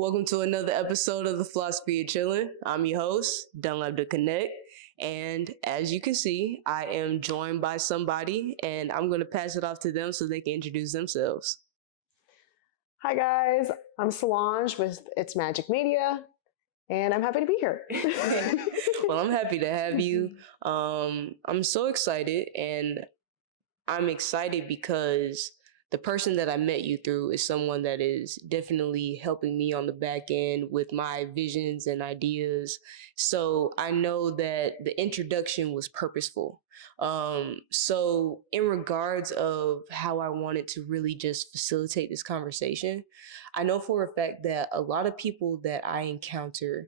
Welcome to another episode of the Philosophy of Chillin. I'm your host, Dunlap to Connect. And as you can see, I am joined by somebody, and I'm going to pass it off to them so they can introduce themselves. Hi guys, I'm Solange with It's Magic Media, and I'm happy to be here. Well, I'm happy to have you. I'm so excited, and I'm excited because the person that I met you through is someone that is definitely helping me on the back end with my visions and ideas. So I know that the introduction was purposeful. So in regards of how I wanted to really just facilitate this conversation, I know for a fact that a lot of people that I encounter,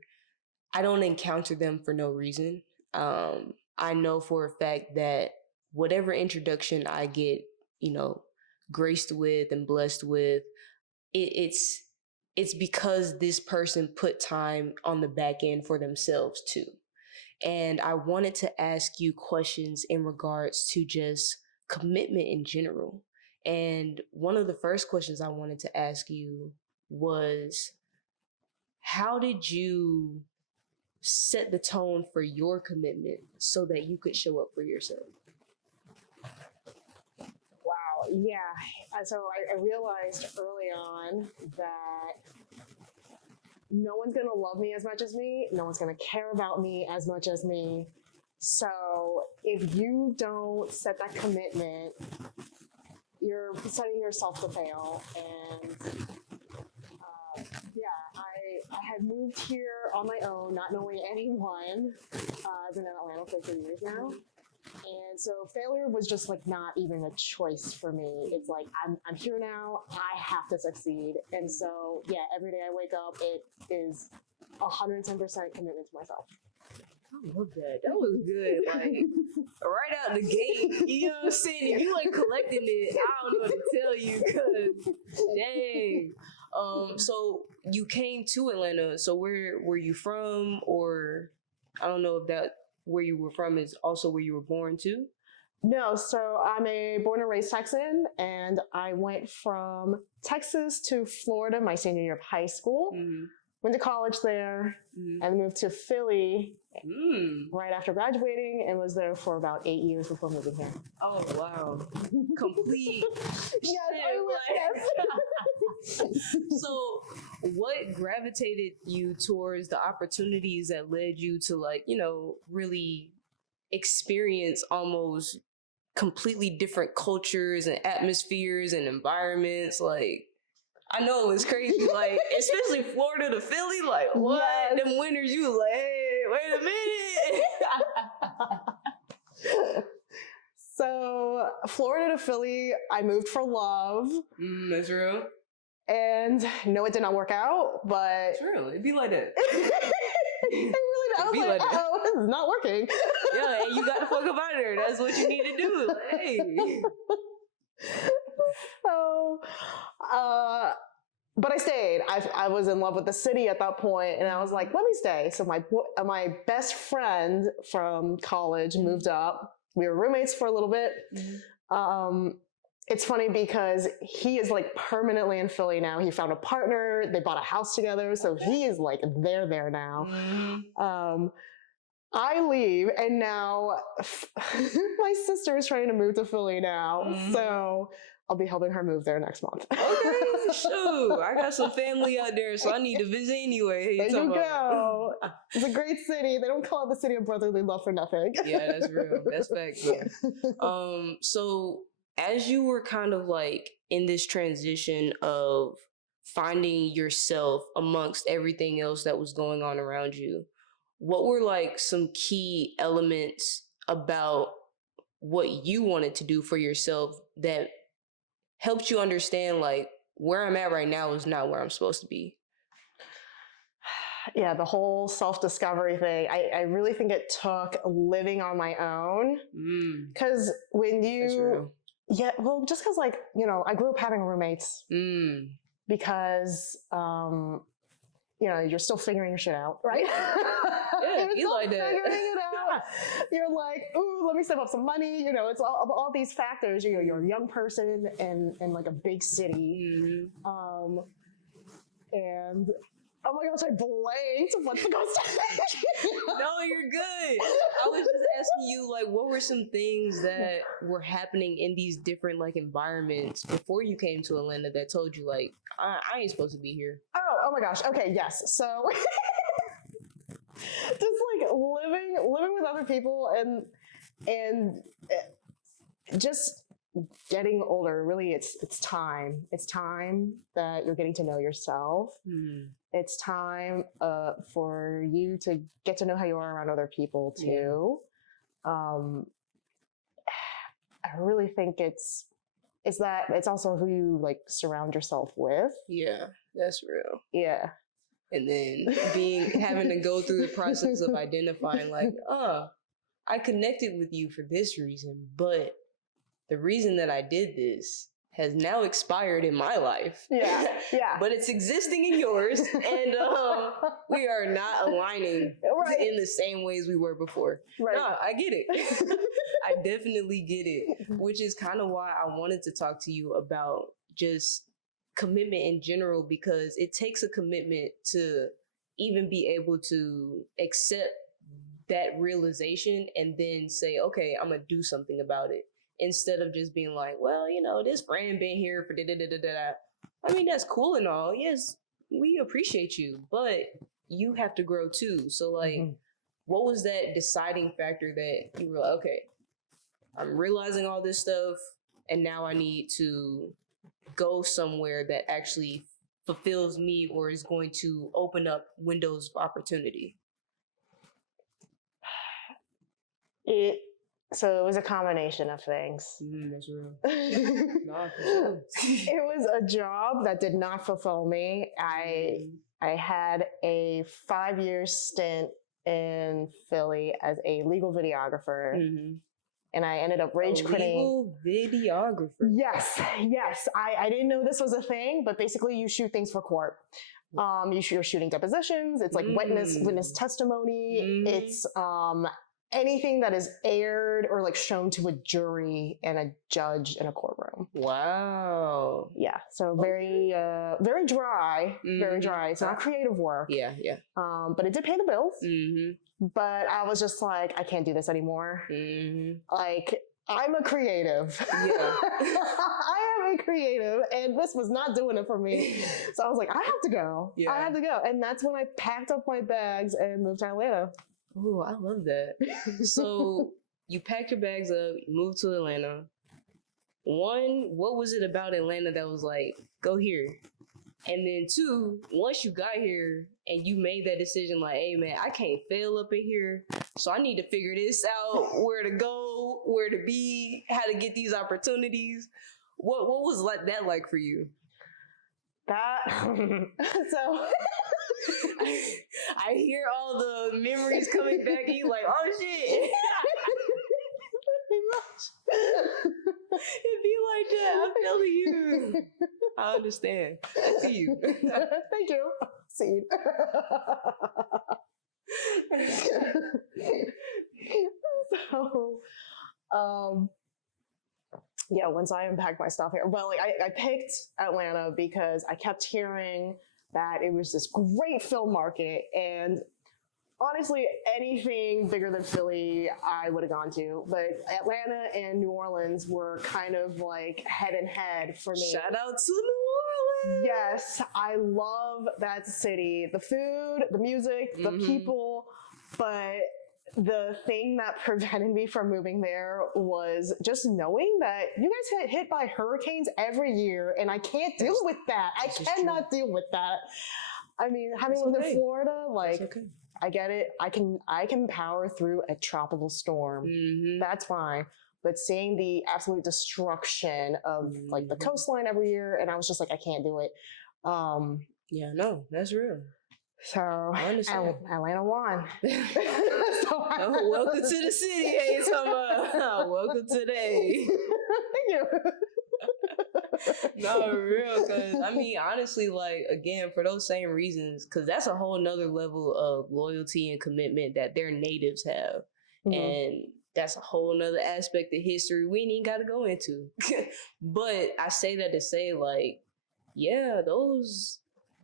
I don't encounter them for no reason. I know for a fact that whatever introduction I get, graced with and blessed with, it's because this person put time on the back end for themselves too. And I wanted to ask you questions in regards to just commitment in general. And one of the first questions I wanted to ask you was, how did you set the tone for your commitment so that you could show up for yourself? Wow, yeah. So I realized early on that no one's going to love me as much as me. No one's going to care about me as much as me. So if you don't set that commitment, you're setting yourself to fail. And I had moved here on my own, not knowing anyone. I've been in Atlanta for 3 years now. And so failure was just like not even a choice for me. It's like, I'm here now, I have to succeed. And so, yeah, every day I wake up, it is 110% commitment to myself. I love that. That was good. Like, right out the gate, you know what I'm saying? If you like collecting it, I don't know what to tell you, because dang. So you came to Atlanta. So where were you from? Or I don't know if that where you were from is also where you were born too? No, so I'm a born and raised Texan, and I went from Texas to Florida my senior year of high school. Mm-hmm. Went to college there, and moved to Philly right after graduating, and was there for about 8 years before moving here. Oh, wow. Complete. Yes. So what gravitated you towards the opportunities that led you to really experience almost completely different cultures and atmospheres and environments? Like, I know it was crazy, like, especially Florida to Philly, like, what? Yes. Them winters, you was like, hey, wait a minute. So, Florida to Philly, I moved for love. That's real. And no, it did not work out, but... True, it'd be like that. It really does. I was like, uh-oh, this is not working. Yeah, and you got to fuck up out of there. That's what you need to do. Hey. So, but I stayed. I was in love with the city at that point, and I was like, let me stay. So my best friend from college moved up. We were roommates for a little bit. It's funny because he is like permanently in Philly now. He found a partner. They bought a house together. So he is like there now. I leave, and now my sister is trying to move to Philly now. So I'll be helping her move there next month. Okay, shoot. I got some family out there, so I need to visit anyway. There you go. It's a great city. They don't call it the city of brotherly love for nothing. Yeah, that's real. That's facts, though. So as you were kind of like in this transition of finding yourself amongst everything else that was going on around you, what were like some key elements about what you wanted to do for yourself that helped you understand like where I'm at right now is not where I'm supposed to be? Yeah, the whole self-discovery thing. I really think it took living on my own. Because when you... Yeah, well, just because like, I grew up having roommates because, you're still figuring your shit out, right? Yeah, you like that. Figuring it out. You're like, ooh, let me save up some money. It's all these factors. You're a young person in like a big city. And Oh my gosh, I blanked. What's the ghost? No, you're good. I was just asking you, like, what were some things that were happening in these different, like, environments before you came to Atlanta that told you, like, I ain't supposed to be here? Oh my gosh. Okay, yes. So just like living with other people and just getting older. Really, it's time. It's time that you're getting to know yourself. It's time for you to get to know how you are around other people too. I really think it's also who you like surround yourself with. Yeah, that's real. Yeah. And then having to go through the process of identifying, like, I connected with you for this reason, but the reason that I did this has now expired in my life. Yeah. But it's existing in yours, and we are not aligning in the same ways we were before. Right. No, I get it. I definitely get it, which is kind of why I wanted to talk to you about just commitment in general, because it takes a commitment to even be able to accept that realization and then say, okay, I'm gonna do something about it, instead of just being like, well, this friend been here for da-da-da-da-da. I mean, that's cool and all. Yes, we appreciate you, but you have to grow too. So like, what was that deciding factor that you were like, okay, I'm realizing all this stuff and now I need to go somewhere that actually fulfills me or is going to open up windows of opportunity? So it was a combination of things. That's real. No, for sure. It was a job that did not fulfill me. I had a 5-year stint in Philly as a legal videographer. And I ended up rage quitting. Legal videographer. Yes. I didn't know this was a thing, but basically you shoot things for court. You're shooting depositions. It's like witness testimony. It's anything that is aired or like shown to a jury and a judge in a courtroom. Wow. Yeah. So very dry. Very dry. It's not creative work. Yeah. But it did pay the bills. But I was just like, I can't do this anymore. Like, I'm a creative. Yeah. I am a creative, and this was not doing it for me. So I was like, I have to go. Yeah. I have to go. And that's when I packed up my bags and moved to Atlanta. Oh, I love that. So you packed your bags up, you moved to Atlanta. One, what was it about Atlanta that was like, go here? And then two, once you got here and you made that decision, like, hey man, I can't fail up in here, so I need to figure this out, where to go, where to be, how to get these opportunities. What was like that like for you? So I hear all the memories coming back and you like, oh shit. It'd be like that. I'm telling you. I understand. I see you. Thank you. See. So, yeah, once I unpacked my stuff here, but like I picked Atlanta because I kept hearing that it was this great film market, and honestly, anything bigger than Philly, I would have gone to. But Atlanta and New Orleans were kind of like head and head for me. Shout out to New Orleans. Yes, I love that city. The food, the music, the people. But the thing that prevented me from moving there was just knowing that you guys get hit by hurricanes every year, and I can't deal with that. I cannot deal with that. I mean, having lived in Florida, like, I get it. I can power through a tropical storm. That's fine. But seeing the absolute destruction of like the coastline every year, and I was just like, I can't do it. Yeah, no, that's real. So Atlanta won. Welcome to the city, hey Summer. Welcome today. Thank you. No, real, because I mean, honestly, like, again, for those same reasons, because that's a whole nother level of loyalty and commitment that their natives have. And that's a whole nother aspect of history we ain't even got to go into. But I say that to say, like, yeah, those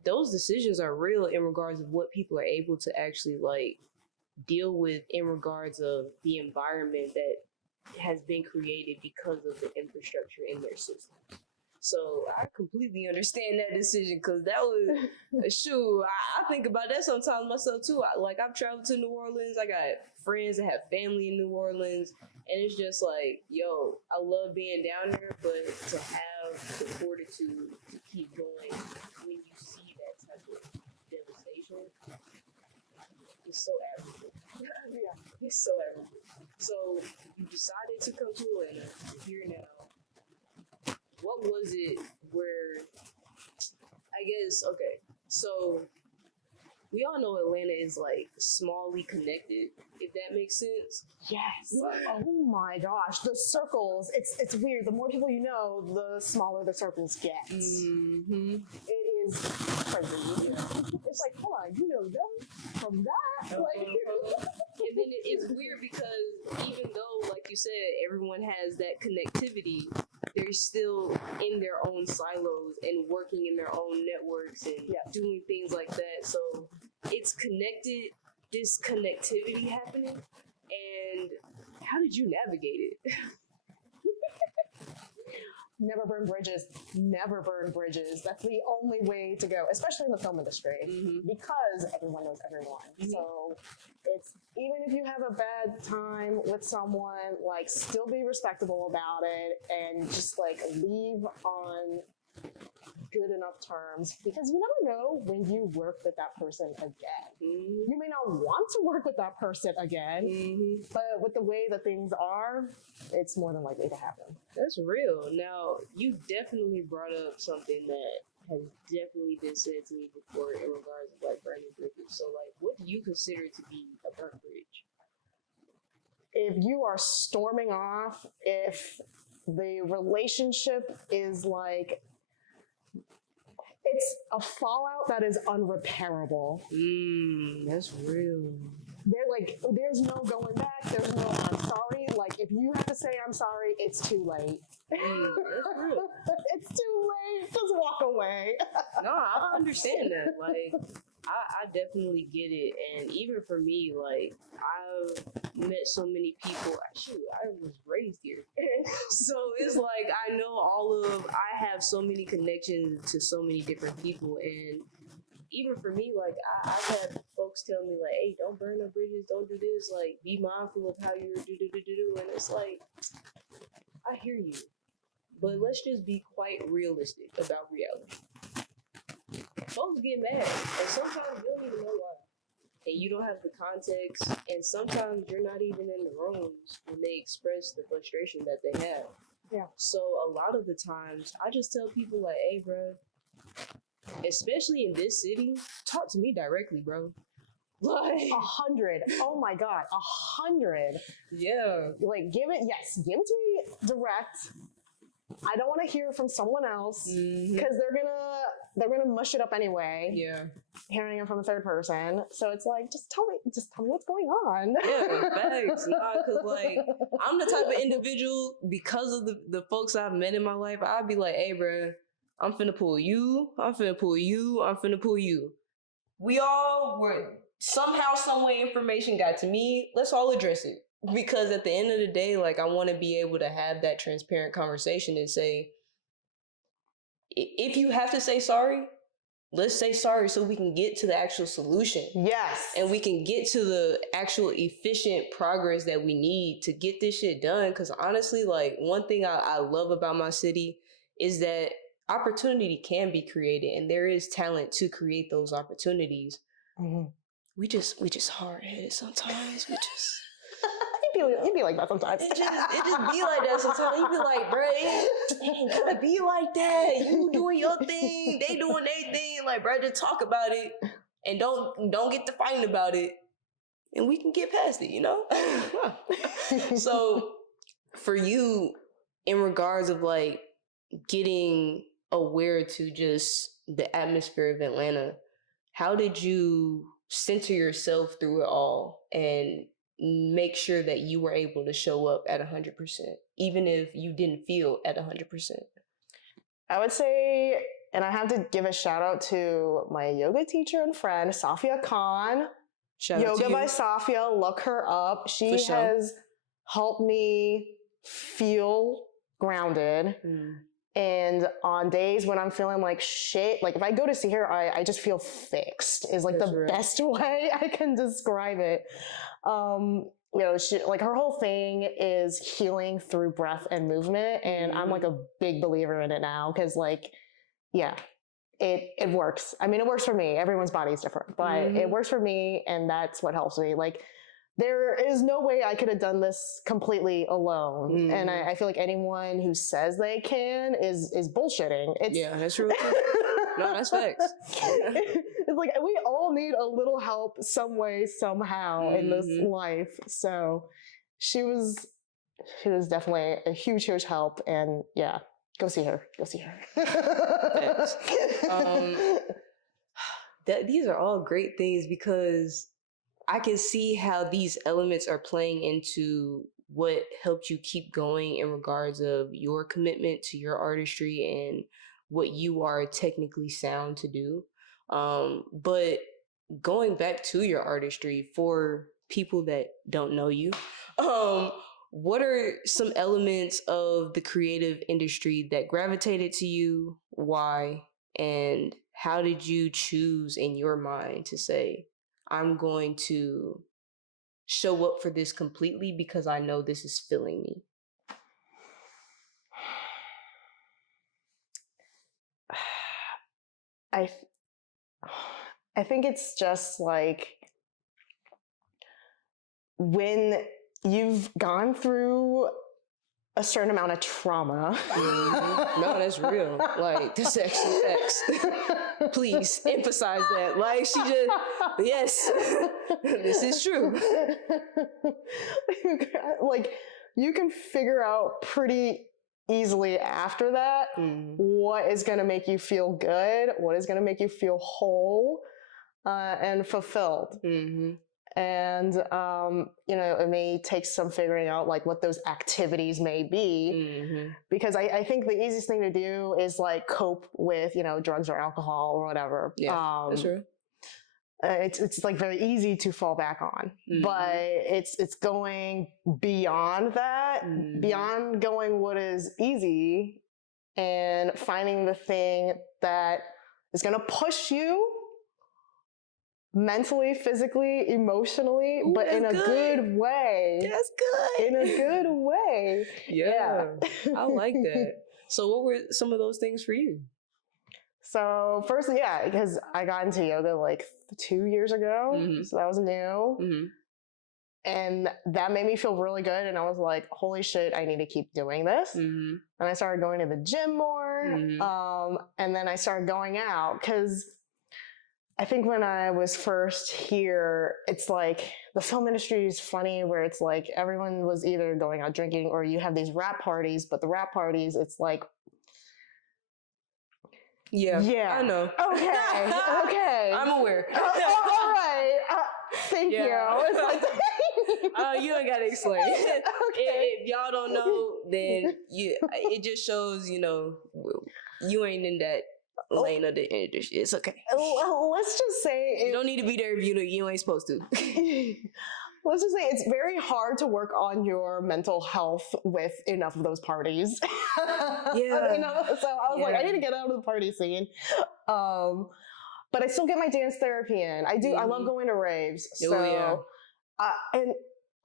those decisions are real in regards of what people are able to actually like deal with in regards of the environment that has been created because of the infrastructure in their system. So I completely understand that decision because that was shoot. I think about that sometimes myself too. I've traveled to New Orleans. I got friends that have family in New Orleans, and it's just like, yo, I love being down there, but to have the fortitude to keep going when you see that type of devastation, it's so admirable. Yeah, it's so admirable. So you decided to come to Atlanta. You're here now. What was it where, I guess, okay, so we all know Atlanta is like smallly connected, if that makes sense. Yes. Oh my gosh. The circles, it's weird. The more people you know, the smaller the circles get. Mm-hmm. It is crazy. It's like, hold on, you know them from that? Like, and then it's weird because even though, like you said, everyone has that connectivity, they're still in their own silos and working in their own networks and doing things like that. So it's connected, this connectivity happening. And how did you navigate it? never burn bridges. Never burn bridges. That's the only way to go, especially in the film industry, because everyone knows everyone. So it's, even if you have a bad time with someone, like, still be respectable about it and just like leave on good enough terms, because you never know when you work with that person again. You may not want to work with that person again, but with the way that things are, it's more than likely to happen. That's real. Now, you definitely brought up something that has definitely been said to me before in regards to like burning bridges. So like, what do you consider to be a burnt bridge? If you are storming off, if the relationship is like, it's a fallout that is unrepairable. That's real. They're like, there's no going back. There's no I'm sorry. Like, if you have to say I'm sorry, it's too late. That's real. It's too late. Just walk away. No, I understand that. Like, I definitely get it. And even for me, like, I've met so many people. Shoot, I was raised here. So it's like, I have so many connections to so many different people. And even for me, like, I've had folks tell me, like, hey, don't burn no bridges, don't do this. Like, be mindful of how you're do. And it's like, I hear you. But let's just be quite realistic about reality. Folks get mad, and sometimes you don't even know why. And you don't have the context, and sometimes you're not even in the rooms when they express the frustration that they have. Yeah. So a lot of the times, I just tell people like, hey, bro, especially in this city, talk to me directly, bro. Like 100. Oh my God, 100. Yeah. Like, give it to me direct. I don't want to hear from someone else, because they're gonna mush it up anyway. Yeah. Hearing it from a third person. So it's like, just tell me what's going on. Yeah, facts. Because like, I'm the type of individual, because of the folks I've met in my life, I'd be like, hey, bro, I'm finna pull you. I'm finna pull you. I'm finna pull you. We all were, somehow, some way information got to me. Let's all address it. Because at the end of the day, like, I want to be able to have that transparent conversation and say, if you have to say sorry, let's say sorry so we can get to the actual solution. Yes. And we can get to the actual efficient progress that we need to get this shit done. Because honestly, like, one thing I love about my city is that opportunity can be created, and there is talent to create those opportunities. We just hard-headed sometimes. We just... You be like that sometimes. It just be like that sometimes. You be like, bro, it ain't gotta be like that. You doing your thing, they doing their thing. Like, bro, just talk about it and don't get to fighting about it, and we can get past it, you know? So for you, in regards of like getting aware to just the atmosphere of Atlanta, how did you center yourself through it all and make sure that you were able to show up at 100%, even if you didn't feel at 100%? I would say and I have to give a shout out to my yoga teacher and friend, Safia Khan. Shout out to Yoga you. by Safia, look her up. She For sure. has helped me feel grounded. And on days when I'm feeling like shit, like if I go to see her, I just feel fixed is like That's the real. best way I can describe it. You know, she, like her whole thing is healing through breath and movement. And I'm like a big believer in it now because like, yeah, it works. I mean, it works for me. Everyone's body is different, but it works for me. And that's what helps me. Like there is no way I could have done this completely alone. And I feel like anyone who says they can is bullshitting. Yeah, that's real. No, that's facts. It's like we all need a little help some way, somehow in this life. So she was definitely a huge help. And yeah, go see her. These are all great things because I can see how these elements are playing into what helped you keep going in regards of your commitment to your artistry and what you are technically sound to do. But going back to your artistry for people that don't know you, what are some elements of the creative industry that gravitated to you? Why? And how did you choose in your mind to say, I'm going to show up for this completely because I know this is filling me? I think it's just like when you've gone through a certain amount of trauma. No, that's real. Like, this actually facts. Please emphasize that. Like, she just, yes, this is true. Like, you can figure out pretty easily after that what is going to make you feel good, what is going to make you feel whole and fulfilled. And, you know, it may take some figuring out like what those activities may be, because I think the easiest thing to do is like cope with, you know, drugs or alcohol or whatever. Yeah, that's true. It's like very easy to fall back on, but it's going beyond that, beyond going what is easy and finding the thing that is going to push you mentally, physically, emotionally, but in a good way. That's good. In a good way. Yeah. I like that. So what were some of those things for you? So first, yeah, because I got into yoga like 2 years ago. So that was new. And that made me feel really good. And I was like, holy shit, I need to keep doing this. And I started going to the gym more. And then I started going out because I think when I was first here, it's like the film industry is funny where it's like everyone was either going out drinking or you have these rap parties, but the rap parties, it's like, yeah, I know. Okay. I'm aware. All right. Thank you. It's like, you ain't got to explain. If y'all don't know, then it just shows, you know, you ain't in that lane of the industry. It's okay. Let's just say you don't need to be there if you ain't supposed to. Let's just say it's very hard to work on your mental health with enough of those parties. Yeah. You know, so I was like, I need to get out of the party scene. But I still get my dance therapy in. I do. I love going to raves. So, and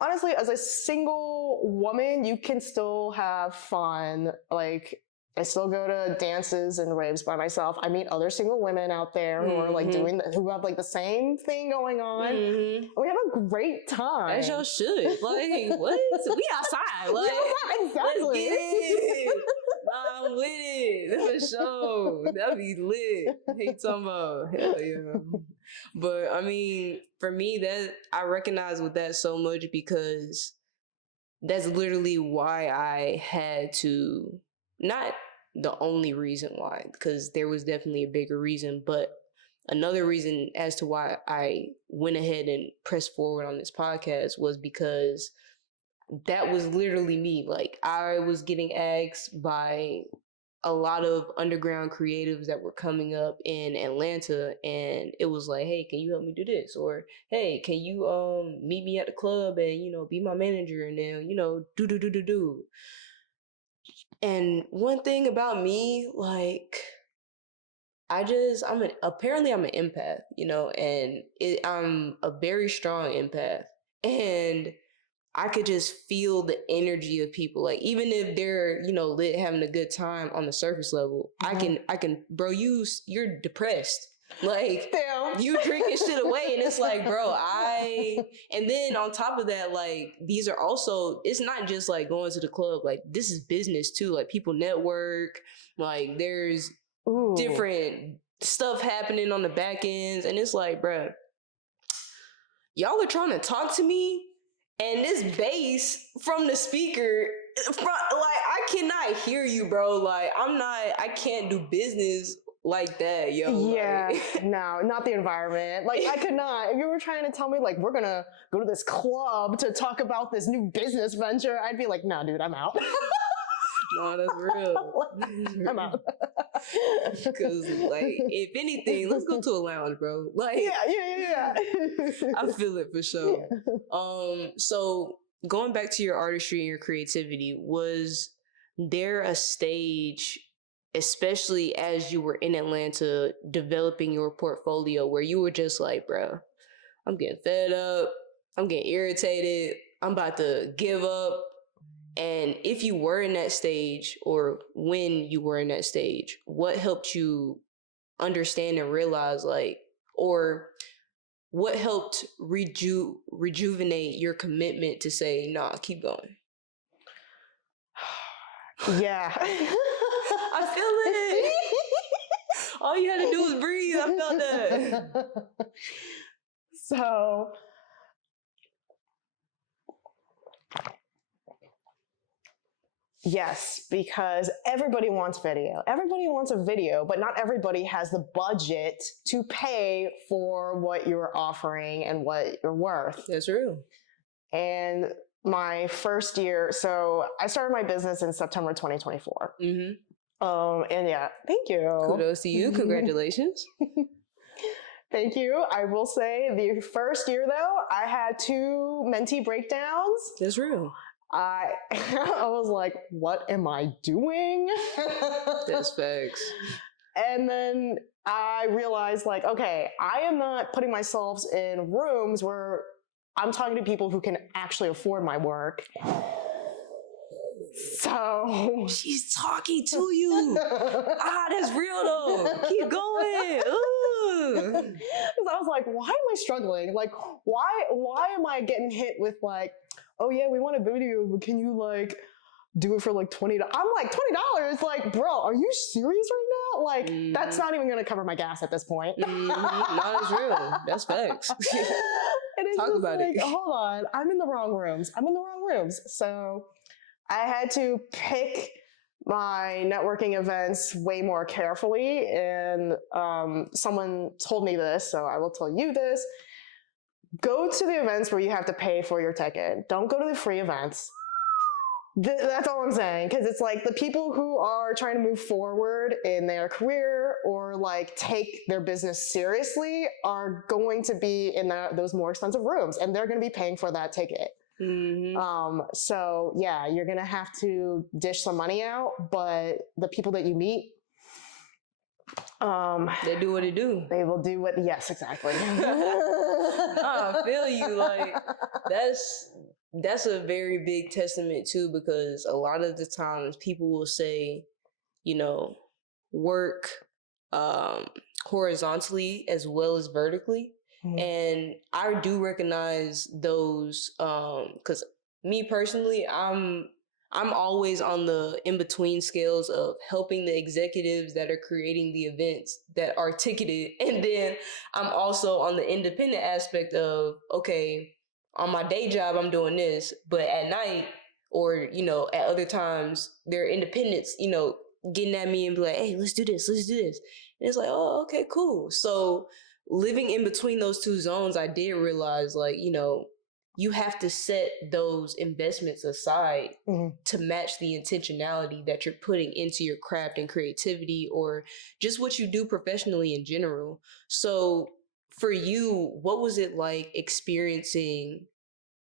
honestly, as a single woman, you can still have fun. Like, I still go to dances and raves by myself. I meet other single women out there who are like who have like the same thing going on. We have a great time. As y'all should. Like, what? We outside. Like, exactly. Let's get it. I'm with it. For sure. That'd be lit. Hey, talking about. Hell yeah. But I mean, for me, that I recognize with that so much because that's literally why I had to, not the only reason why, because there was definitely a bigger reason, but another reason as to why I went ahead and pressed forward on this podcast was because that was literally me. Like, I was getting asked by a lot of underground creatives that were coming up in Atlanta, and it was like, hey, can you help me do this? Or hey, can you meet me at the club and be my manager, and then do. And one thing about me, like apparently I'm an empath, and I'm a very strong empath, and I could just feel the energy of people. Like even if they're, lit having a good time on the surface level, I can, bro, you're depressed. Like Damn. you drinking shit away, and it's like, bro, and then on top of that, like these are also, it's not just like going to the club, like this is business too. Like people network, like there's Ooh. different stuff happening on the back ends, and it's like, bro, y'all are trying to talk to me, and this bass from the speaker, like I cannot hear you, bro. Like I can't do business like that, yo. Yeah, Like, no, not the environment. Like I could not. If you were trying to tell me like we're gonna go to this club to talk about this new business venture, I'd be like, no, dude, I'm out. no, that's real. I'm out. Because like, if anything, let's go to a lounge, bro. Like, yeah. I feel it for sure. Yeah. So going back to your artistry and your creativity, was there a stage, especially as you were in Atlanta developing your portfolio, where you were just like, bro, I'm getting fed up, I'm getting irritated, I'm about to give up? And if you were in that stage, or when you were in that stage, what helped you understand and realize, like, or what helped rejuvenate your commitment to say, nah, keep going? Yeah. I feel it. All you had to do was breathe. I felt that. So yes, because everybody wants video. Everybody wants a video, but not everybody has the budget to pay for what you're offering and what you're worth. That's real. And my first year, so I started my business in September 2024. And yeah, thank you. Kudos to you. Congratulations. Thank you. I will say the first year though, I had 2 mentee breakdowns. That's real. I was like, what am I doing? That's facts. And then I realized like, okay, I am not putting myself in rooms where I'm talking to people who can actually afford my work. So she's talking to you. That's real though. Keep going. Because I was like, why am I struggling? Like, why am I getting hit with like, oh yeah, we want a video, but can you like do it for like $20? I'm like, $20? Like, bro, are you serious right now? Like, that's not even gonna cover my gas at this point. No, that's real. That's facts. Talk about like, it. Hold on, I'm in the wrong rooms. So I had to pick my networking events way more carefully, and someone told me this, so I will tell you this. Go to the events where you have to pay for your ticket. Don't go to the free events. That's all I'm saying, because it's like the people who are trying to move forward in their career or like take their business seriously are going to be in those more expensive rooms, and they're going to be paying for that ticket. So yeah, you're going to have to dish some money out, but the people that you meet, they do what they do. They will do what, yes, exactly. I feel you. Like, that's a very big testament too, because a lot of the times people will say, work horizontally as well as vertically. And I do recognize those, because me personally, I'm always on the in-between scales of helping the executives that are creating the events that are ticketed. And then I'm also on the independent aspect of, okay, on my day job, I'm doing this, but at night or, at other times, they're independents, getting at me and be like, hey, let's do this. And it's like, oh, okay, cool. So living in between those two zones, I did realize, like, you have to set those investments aside Mhm. to match the intentionality that you're putting into your craft and creativity, or just what you do professionally in general. So for you, what was it like experiencing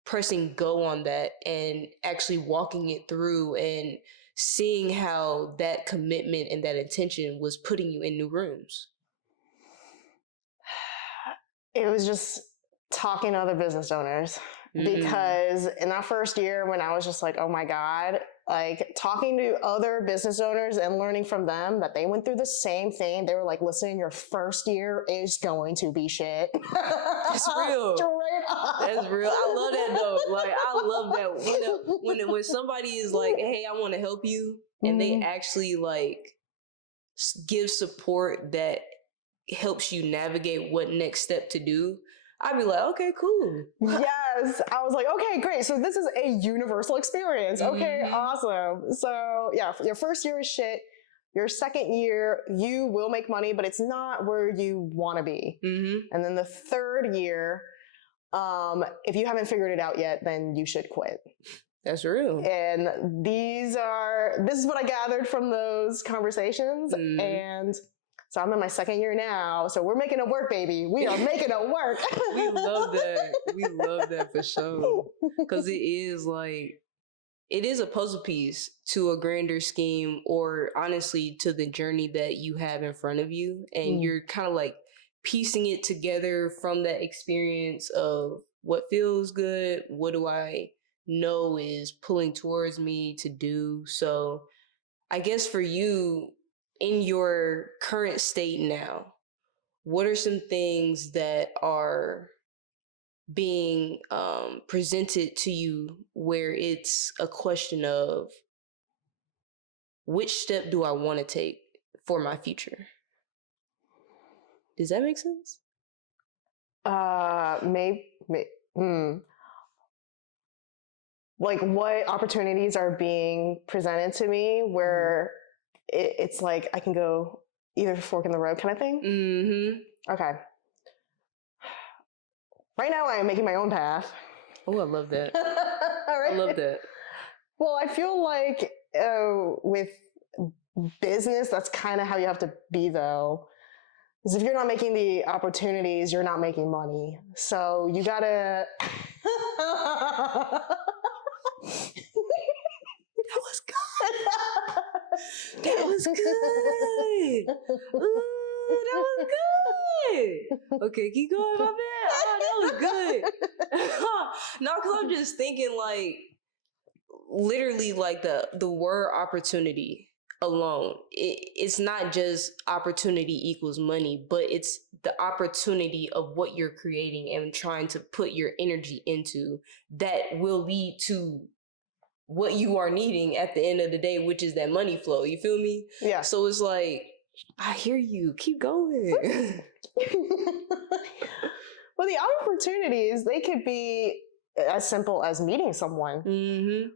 pressing go on that and actually walking it through and seeing how that commitment and that intention was putting you in new rooms? It was just talking to other business owners, because in that first year when I was just like, oh my God, like talking to other business owners and learning from them that they went through the same thing. They were like, listen, your first year is going to be shit. That's real. Straight up. That's real. I love that though. Like I love that when somebody is like, "Hey, I want to help you," and they actually like give support that helps you navigate what next step to do. I'd be like, "Okay, cool." Yes, I was like, okay, great. So this is a universal experience. Okay, Mhm. awesome. So yeah, your first year is shit. Your second year, you will make money, but it's not where you want to be. Mhm. And then the third year, if you haven't figured it out yet, then you should quit. That's real. And this is what I gathered from those conversations. Mhm. And so I'm in my second year now. So we're making it work, baby. We are making it work. We love that. We love that for sure. Because it is like, it is a puzzle piece to a grander scheme, or honestly to the journey that you have in front of you. And you're kind of like piecing it together from that experience of what feels good, what do I know is pulling towards me to do. So I guess for you, in your current state now, what are some things that are being presented to you where it's a question of which step do I want to take for my future? Does that make sense? Maybe, like what opportunities are being presented to me where it's like I can go either fork in the road kind of thing. Mm-hmm. Okay. Right now, I am making my own path. Oh, I love that. All right. I love that. Well, I feel like with business, that's kind of how you have to be, though. Because if you're not making the opportunities, you're not making money. So you gotta. That was good. That was good. Ooh, that was good. Okay, keep going, my bad. Oh, that was good. No, because I'm just thinking like literally like the word opportunity alone. It's not just opportunity equals money, but it's the opportunity of what you're creating and trying to put your energy into that will lead to what you are needing at the end of the day, which is that money flow. You feel me? Yeah. So it's like, I hear you. Keep going. Well, the opportunities, they could be as simple as meeting someone. Mm-hmm.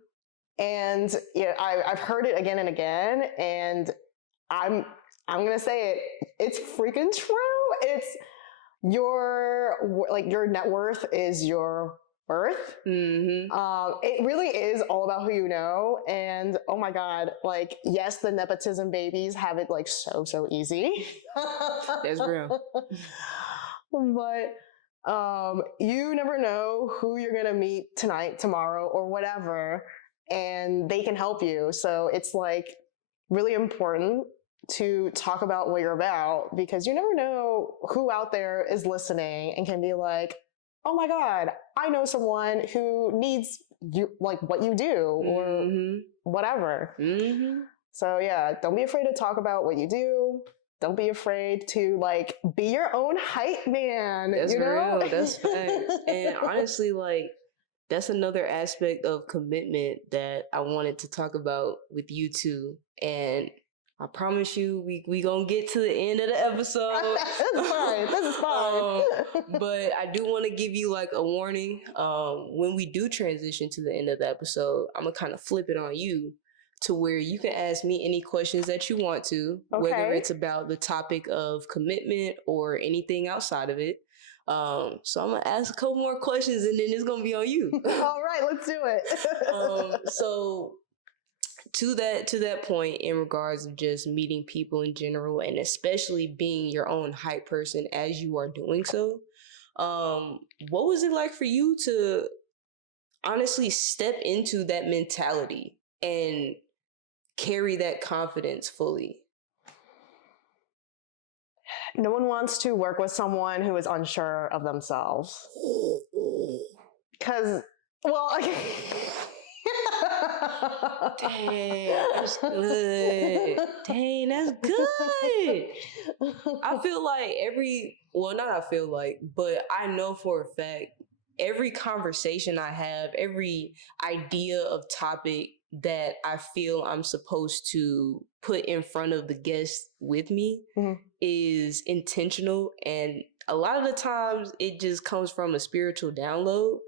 And yeah, I've heard it again and again, and I'm gonna say it. It's freaking true. It's your net worth is your worth. Mm-hmm. It really is all about who you know. And oh my God, like yes, the nepotism babies have it like so easy. That's real. But you never know who you're gonna meet tonight, tomorrow, or whatever, and they can help you. So it's like really important to talk about what you're about, because you never know who out there is listening and can be like, oh my God, I know someone who needs you, like what you do, or whatever. Mm-hmm. So yeah, don't be afraid to talk about what you do. Don't be afraid to like be your own hype man. That's you know? real. That's fact. And honestly, like that's another aspect of commitment that I wanted to talk about with you too. And I promise you, we gonna get to the end of the episode. This is fine. This is fine. But I do want to give you like a warning. When we do transition to the end of the episode, I'm gonna kind of flip it on you to where you can ask me any questions that you want to, whether Okay. it's about the topic of commitment or anything outside of it. So I'm gonna ask a couple more questions, and then it's gonna be on you. All right, let's do it. So to that point, in regards of just meeting people in general, and especially being your own hype person as you are doing so, what was it like for you to honestly step into that mentality and carry that confidence fully? No one wants to work with someone who is unsure of themselves. Because, well, Dang, that's good. Dang, that's good. I feel like not I feel like, but I know for a fact, every conversation I have, every idea of topic that I feel I'm supposed to put in front of the guest with me is intentional. And a lot of the times it just comes from a spiritual download.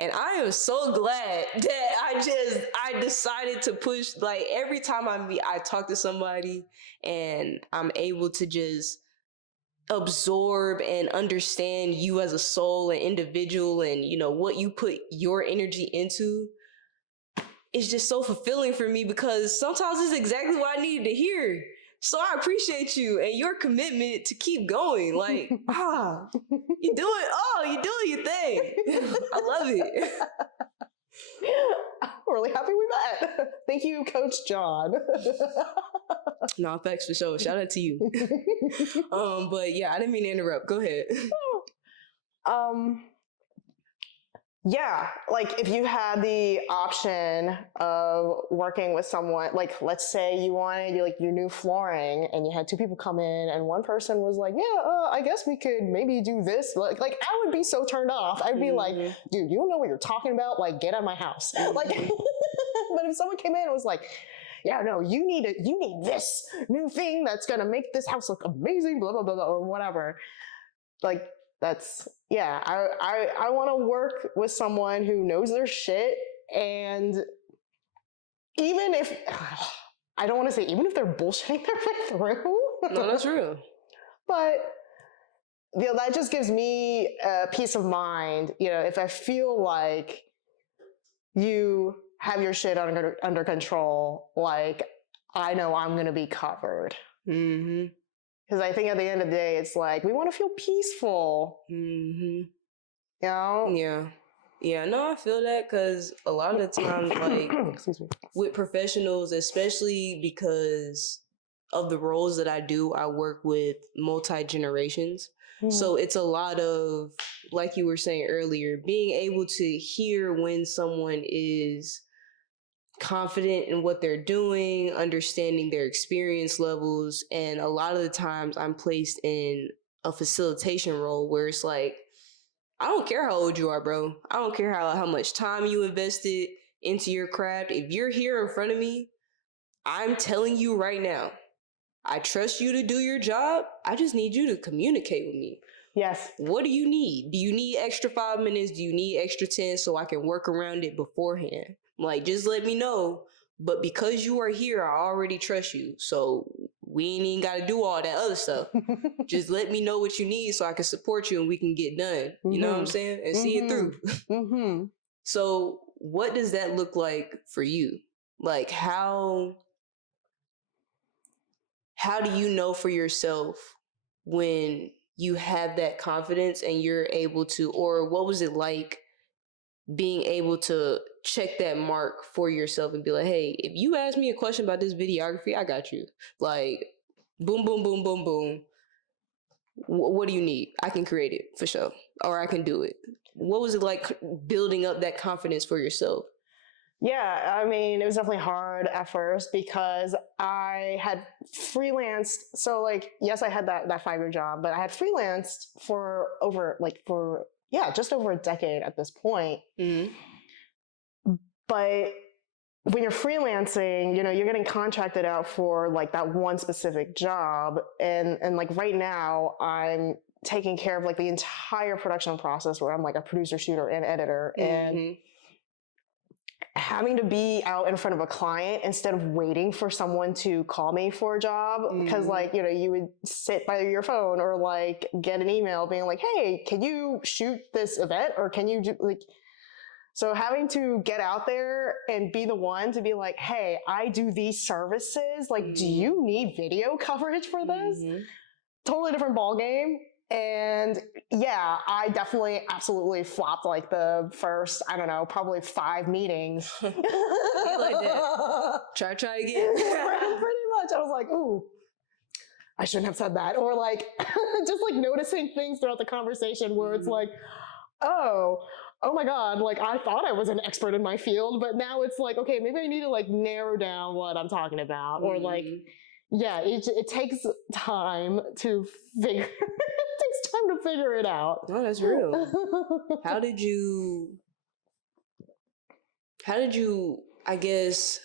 And I am so glad that I decided to push, like, every time I talk to somebody and I'm able to just absorb and understand you as a soul and individual, and what you put your energy into, it's just so fulfilling for me, because sometimes it's exactly what I needed to hear. So I appreciate you and your commitment to keep going. Like, you're doing your thing. I love it. I'm really happy we met. Thank you, Coach John. No, thanks for sure. Shout out to you. But yeah, I didn't mean to interrupt. Go ahead. Yeah, like if you had the option of working with someone, like let's say you wanted your new flooring, and you had two people come in, and one person was like, "Yeah, I guess we could maybe do this." Like I would be so turned off. I'd be like, "Dude, you don't know what you're talking about. Like, get out of my house." Like, but if someone came in and was like, "Yeah, no, you need this new thing that's gonna make this house look amazing," blah blah blah, blah, or whatever, like. I want to work with someone who knows their shit, and even if I don't want to say even if they're bullshitting their way through. No, that's real. But that just gives me peace of mind. If I feel like you have your shit under control, like I know I'm gonna be covered. Because I think at the end of the day, it's like, we want to feel peaceful. Yeah, no, I feel that, because a lot of the times, like, excuse me, with professionals, especially because of the roles that I do, I work with multi-generations. So it's a lot of, like you were saying earlier, being able to hear when someone is confident in what they're doing, understanding their experience levels. And a lot of the times I'm placed in a facilitation role where it's like, I don't care how old you are, bro. I don't care how much time you invested into your craft. If you're here in front of me, I'm telling you right now, I trust you to do your job. I just need you to communicate with me. Yes. What do you need? Do you need extra 5 minutes? Do you need extra 10 so I can work around it beforehand? Like, just let me know. But because you are here, I already trust you. So we ain't even got to do all that other stuff. Just let me know what you need so I can support you and we can get done. You know what I'm saying? And see it through. So what does that look like for you? Like, how do you know for yourself when you have that confidence and you're able to, or what was it like being able to check that mark for yourself and be like, hey, if you ask me a question about this videography, I got you. Like, boom, boom, boom, boom, boom. What do you need? I can create it for sure, or I can do it. What was it like building up that confidence for yourself? Yeah, I mean, it was definitely hard at first because I had freelanced. So, like, yes, I had that 5-year job, but I had freelanced for just over a decade at this point. But when you're freelancing, you're getting contracted out for like that one specific job. And like right now I'm taking care of like the entire production process where I'm like a producer, shooter, and editor. And having to be out in front of a client instead of waiting for someone to call me for a job, because like, you know, you would sit by your phone or like get an email being like, hey, can you shoot this event, or can you do like, so having to get out there and be the one to be like, hey, I do these services, like, do you need video coverage for this? Totally different ball game. And yeah, I definitely absolutely flopped like the first, I don't know, probably 5 meetings. Like that. Try again. Pretty much. I was like, ooh, I shouldn't have said that. Or like, just like noticing things throughout the conversation where it's like, oh my God, like I thought I was an expert in my field, but now it's like, okay, maybe I need to like narrow down what I'm talking about. Or like, yeah, it takes time to figure to figure it out. No, that's real. How did you, I guess,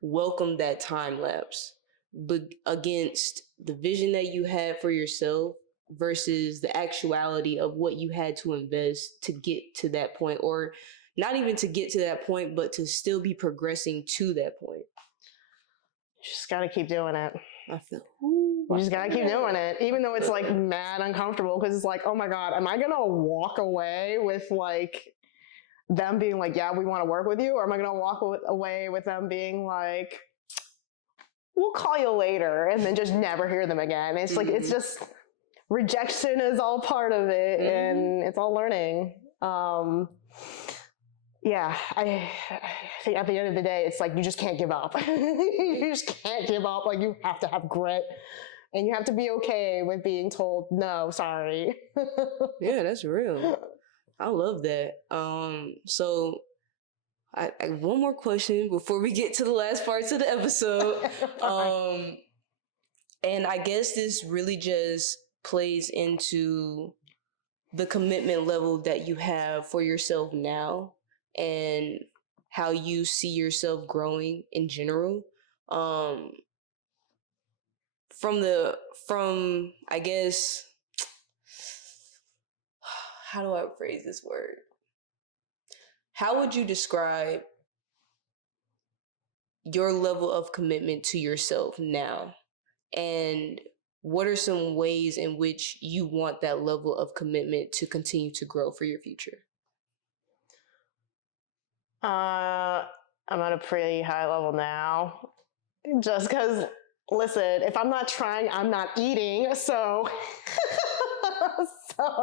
welcome that time lapse, but against the vision that you had for yourself versus the actuality of what you had to invest to get to that point, or not even to get to that point, but to still be progressing to that point? You just got to keep doing it. I feel. You just gotta keep doing it, even though it's like mad uncomfortable, because it's like, oh my God, am I gonna walk away with like them being like, yeah, we want to work with you, or am I gonna walk away with them being like, we'll call you later, and then just never hear them again? It's like, it's just, rejection is all part of it, and it's all learning. Yeah, I think at the end of the day, it's like, you just can't give up. You just can't give up. Like, you have to have grit, and you have to be okay with being told, no, sorry. Yeah, that's real. I love that. So I one more question before we get to the last parts of the episode. And I guess this really just plays into the commitment level that you have for yourself now, and how you see yourself growing in general. From I guess, how do I phrase this word? How would you describe your level of commitment to yourself now? And what are some ways in which you want that level of commitment to continue to grow for your future? I'm at a pretty high level now, just because, listen, if I'm not trying, I'm not eating, so.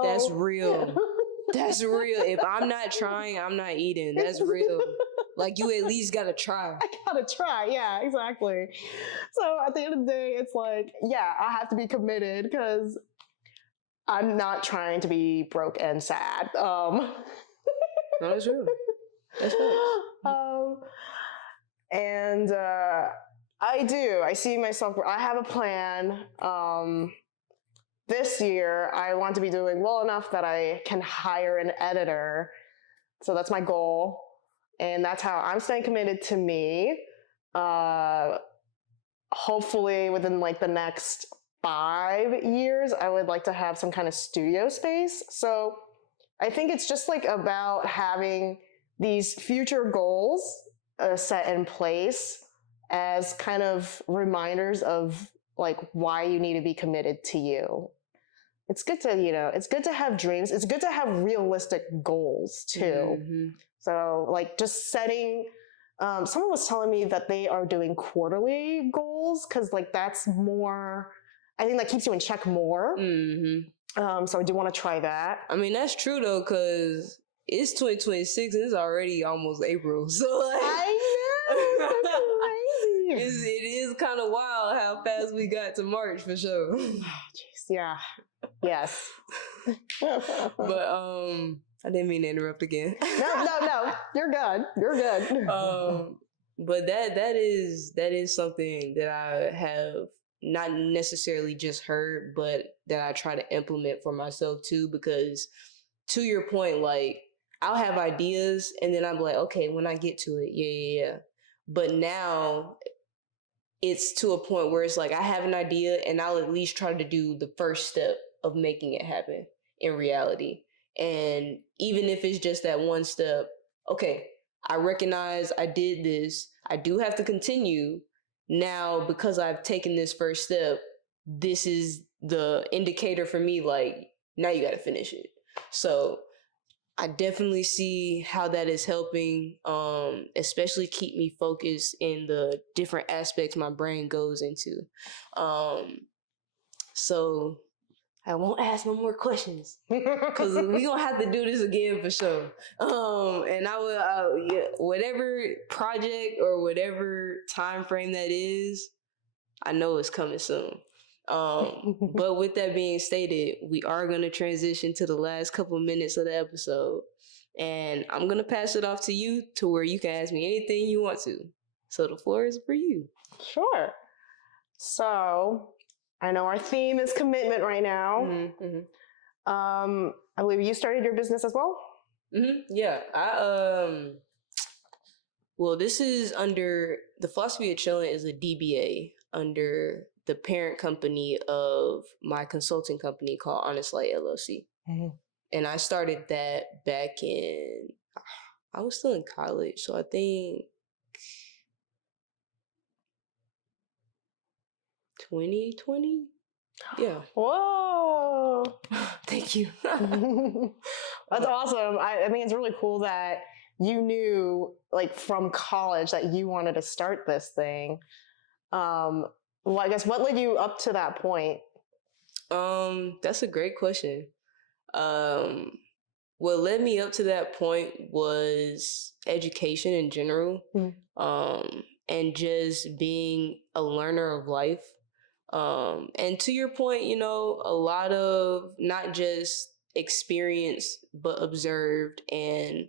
That's real. That's real. If I'm not trying, I'm not eating. That's real. Like, you at least gotta try. I gotta try. Yeah, exactly. So at the end of the day, it's like, yeah, I have to be committed, because I'm not trying to be broke and sad. No, that's real. That's right. And I see myself, I have a plan. This year, I want to be doing well enough that I can hire an editor. So that's my goal. And that's how I'm staying committed to me. Hopefully within like the next 5 years, I would like to have some kind of studio space. So I think it's just like about having these future goals set in place as kind of reminders of like why you need to be committed to you. It's good to, it's good to have dreams. It's good to have realistic goals too. So like just setting, someone was telling me that they are doing quarterly goals, because like that's more, I think that keeps you in check more. So I do want to try that. I mean, that's true though, because it's 2026 and it's already almost April. So like, I know, it's it is kind of wild how fast we got to March, for sure. Oh, jeez, yeah. Yes. But I didn't mean to interrupt again. No. You're good. But that is something that I have not necessarily just heard, but that I try to implement for myself too, because to your point, like, I'll have ideas and then I'm like, okay, when I get to it, yeah. But now it's to a point where it's like, I have an idea and I'll at least try to do the first step of making it happen in reality. And even if it's just that one step, okay, I recognize I did this. I do have to continue. Now, because I've taken this first step, this is the indicator for me, like, now you got to finish it. So I definitely see how that is helping, especially keep me focused in the different aspects my brain goes into. Um, so I won't ask no more questions because we gonna have to do this again for sure. And I will, yeah, whatever project or whatever time frame that is, I know it's coming soon. But with that being stated, we are gonna transition to the last couple minutes of the episode, and I'm gonna pass it off to you to where you can ask me anything you want to. So the floor is for you. Sure. So I know our theme is commitment right now. Mm-hmm. I believe you started your business as well. Yeah, well, this is under the philosophy of Chillin is a DBA under the parent company of my consulting company called Honest Light LLC. And I started that back in, I was still in college, so I think 2020. Yeah. Whoa. Thank you. That's awesome. I think it's really cool that you knew, like, from college that you wanted to start this thing. Well, I guess what led you up to that point? That's a great question. What led me up to that point was education in general, and just being a learner of life. And to your point, you know, a lot of not just experience, but observed and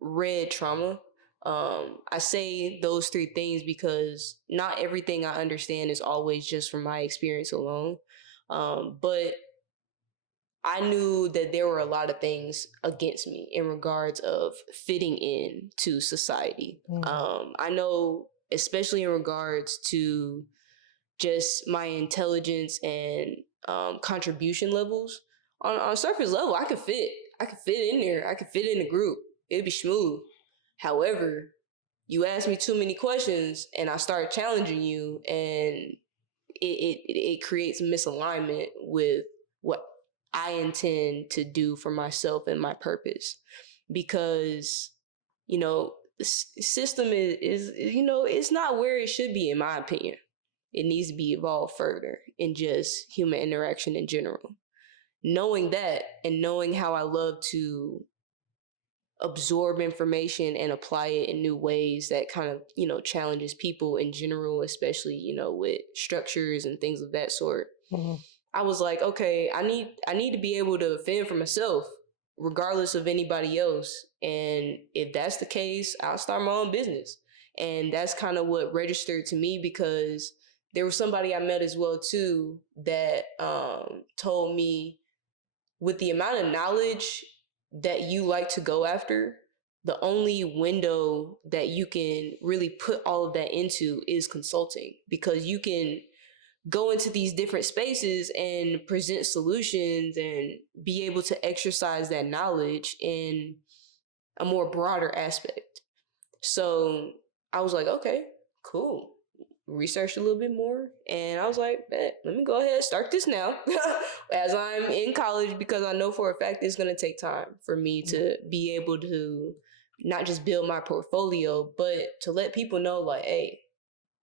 read trauma. I say those three things because not everything I understand is always just from my experience alone. But I knew that there were a lot of things against me in regards of fitting in to society. I know, especially in regards to just my intelligence and contribution levels. On surface level, I could fit. I could fit in there. I could fit in the group. It'd be smooth. However, you ask me too many questions and I start challenging you, and it creates misalignment with what I intend to do for myself and my purpose. Because, you know, the system is, you know, it's not where it should be, in my opinion. It needs to be evolved further in just human interaction in general. Knowing that and knowing how I love to absorb information and apply it in new ways that kind of, you know, challenges people in general, especially, you know, with structures and things of that sort. I was like, okay, I need to be able to fend for myself regardless of anybody else. And if that's the case, I'll start my own business. And that's kind of what registered to me, because there was somebody I met as well too that told me, with the amount of knowledge that you like to go after, the only window that you can really put all of that into is consulting, because you can go into these different spaces and present solutions and be able to exercise that knowledge in a more broader aspect. So I was like, okay, cool. Researched a little bit more, and I was like, let me go ahead and start this now as I'm in college, because I know for a fact it's going to take time for me to be able to not just build my portfolio, but to let people know, like, hey,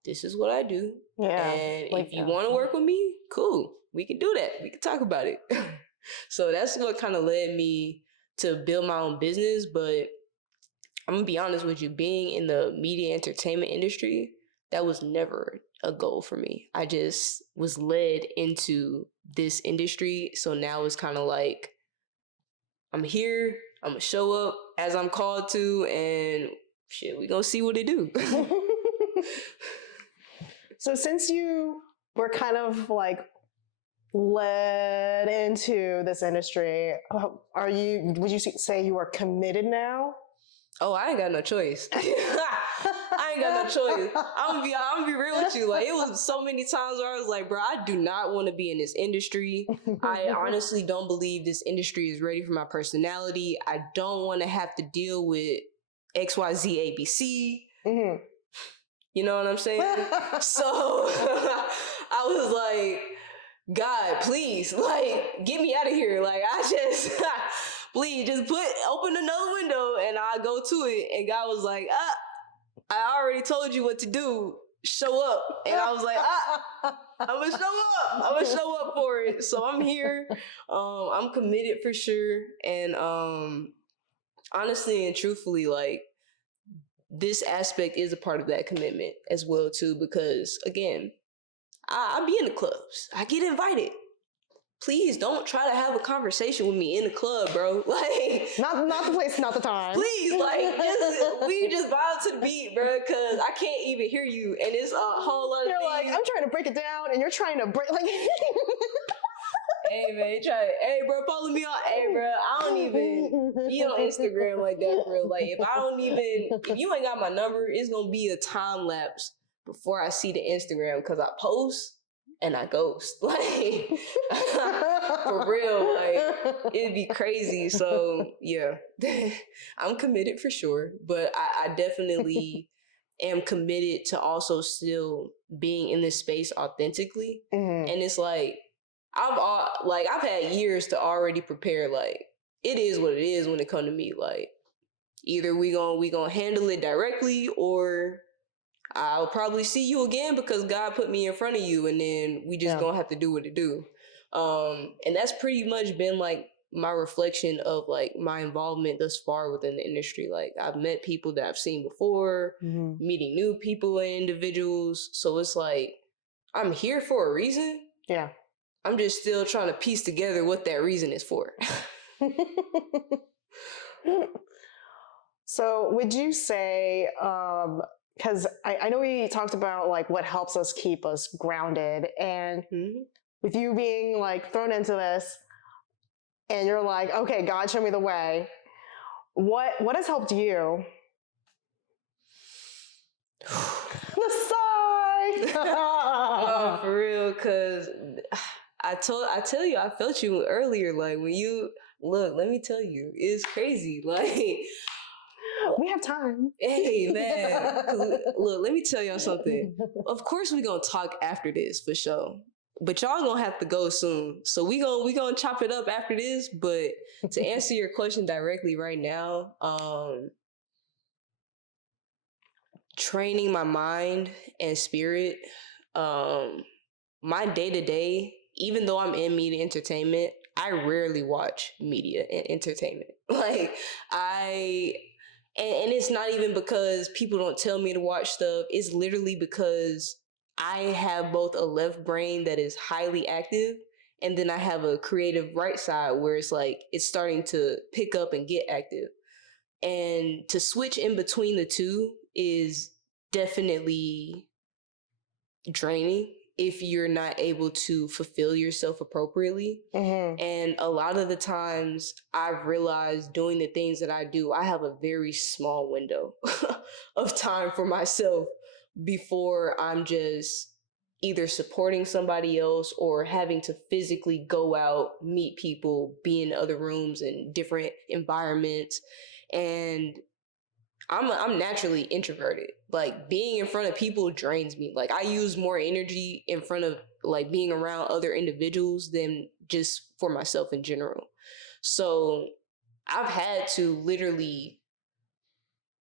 this is what I do. Yeah. And if you want to work with me, cool. We can do that. We can talk about it. So that's what kind of led me to build my own business. But I'm going to be honest with you, being in the media entertainment industry, that was never a goal for me. I just was led into this industry. So now it's kind of like, I'm here, I'm going to show up as I'm called to, and shit, we going to see what it do. So since you were kind of like led into this industry, would you say you are committed now? Oh, I ain't got no choice. I ain't ain't got no choice. I'm gonna be real with you. Like, it was so many times where I was like, bro, I do not want to be in this industry. I honestly don't believe this industry is ready for my personality. I don't want to have to deal with XYZ ABC. Mm-hmm. You know what I'm saying? So I was like, God, please, like, get me out of here. Like, I just, please, just open another window and I'll go to it. And God was like, I already told you what to do. Show up. And I was like, I'm gonna show up. I'm gonna show up for it. So I'm here. I'm committed for sure. And honestly and truthfully, like, this aspect is a part of that commitment as well too, because again, I be in the clubs. I get invited. Please don't try to have a conversation with me in the club, bro. Like, not the place, not the time. Please, like, we just vibe to the beat, bro, because I can't even hear you, and it's a whole lot of You're things. like, I'm trying to break it down, and you're trying to break, like. Hey, man, hey, bro, follow me on, hey, bro, I don't even be on Instagram like that, bro. Like, if you ain't got my number, it's gonna be a time lapse before I see the Instagram, because I post and I ghost. Like, for real, like, it'd be crazy. So, yeah, I'm committed for sure, but I definitely am committed to also still being in this space authentically. Mm-hmm. And it's like, I've had years to already prepare. Like, it is what it is when it comes to me. Like, either we gonna handle it directly, or I'll probably see you again because God put me in front of you, and then we just gonna have to do what it do. And that's pretty much been like my reflection of like my involvement thus far within the industry. Like, I've met people that I've seen before, meeting new people and individuals. So it's like, I'm here for a reason. Yeah. I'm just still trying to piece together what that reason is for. So would you say, because I know we talked about like what helps us keep us grounded, and with you being like thrown into this and you're like, okay, God, show me the way. What has helped you? The sigh. Oh, for real, because I tell you, I felt you earlier. Like, when you look, let me tell you, it's crazy. Like, we have time. Hey, man, look, let me tell y'all something. Of course, we gonna talk after this for sure, but y'all gonna have to go soon. So we gonna chop it up after this. But to answer your question directly right now, training my mind and spirit, my day-to-day, even though I'm in media entertainment, I rarely watch media and entertainment. Like, and it's not even because people don't tell me to watch stuff. It's literally because I have both a left brain that is highly active, and then I have a creative right side where it's like, it's starting to pick up and get active. And to switch in between the two is definitely draining if you're not able to fulfill yourself appropriately. And a lot of the times I've realized doing the things that I do, I have a very small window of time for myself before I'm just either supporting somebody else or having to physically go out, meet people, be in other rooms and different environments. And I'm naturally introverted. Like, being in front of people drains me. Like, I use more energy in front of like being around other individuals than just for myself in general. So I've had to literally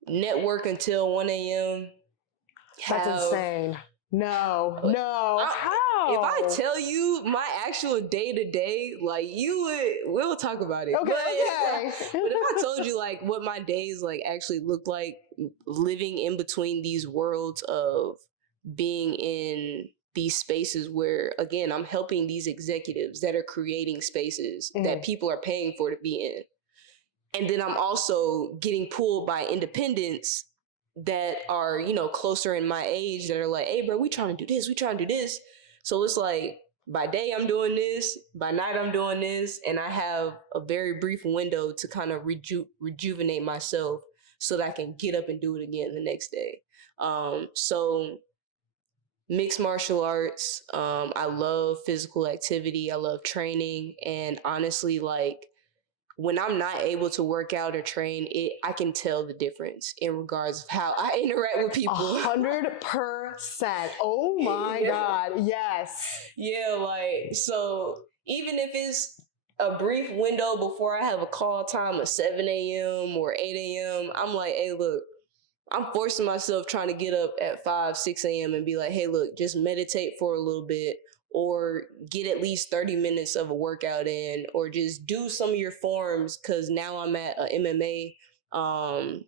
network until 1 a.m. That's insane. No. How? If I tell you my actual day-to-day, like, we'll talk about it. Okay. But if I told you like what my days like actually look like, living in between these worlds of being in these spaces where, again, I'm helping these executives that are creating spaces that people are paying for to be in. And then I'm also getting pulled by independents that are, closer in my age that are like, hey, bro, we trying to do this. So it's like, by day I'm doing this, by night I'm doing this, and I have a very brief window to kind of rejuvenate myself so that I can get up and do it again the next day. So mixed martial arts. I love physical activity. I love training, and honestly, like when I'm not able to work out or train, I can tell the difference in regards of how I interact with people. 100%. Oh my God. Yes. Yeah, like so even if it's a brief window before I have a call time of 7 a.m. or 8 a.m., I'm like, hey, look, I'm forcing myself trying to get up at 5, 6 a.m. and be like, hey, look, just meditate for a little bit or get at least 30 minutes of a workout in or just do some of your forms because now I'm at a MMA,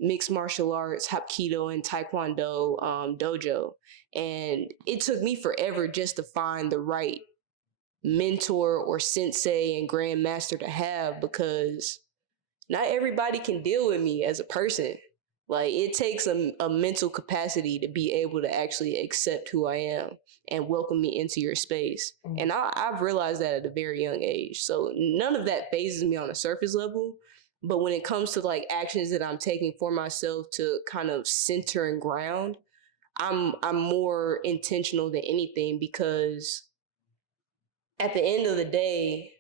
mixed martial arts, Hapkido, and Taekwondo dojo. And it took me forever just to find the right mentor or sensei and grandmaster to have because not everybody can deal with me as a person. Like it takes a mental capacity to be able to actually accept who I am and welcome me into your space. And I've realized that at a very young age. So none of that phases me on a surface level. But when it comes to like actions that I'm taking for myself to kind of center and ground, I'm more intentional than anything because at the end of the day,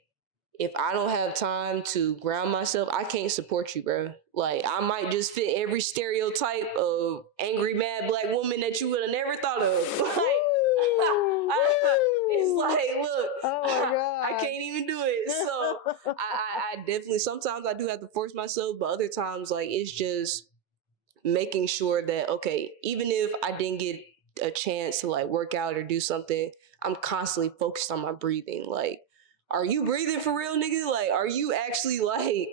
if I don't have time to ground myself, I can't support you, bro. Like I might just fit every stereotype of angry, mad black woman that you would have never thought of. It's like, look, oh my God. I can't even do it. So I definitely sometimes I do have to force myself, but other times like it's just making sure that okay, even if I didn't get a chance to like work out or do something, I'm constantly focused on my breathing. Like, are you breathing for real, nigga? Like, are you actually like,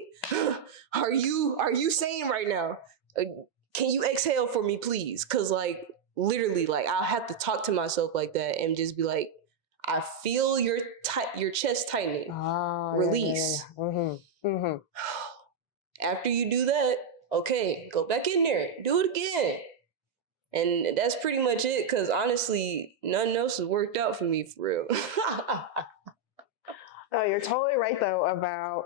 are you sane right now? Can you exhale for me, please? Cause like literally, like I'll have to talk to myself like that and just be like, I feel your chest tightening. Release. Yeah. Mm-hmm. Mm-hmm. After you do that, okay, go back in there, do it again. And that's pretty much it, because honestly, nothing else has worked out for me for real. Oh, you're totally right, though, about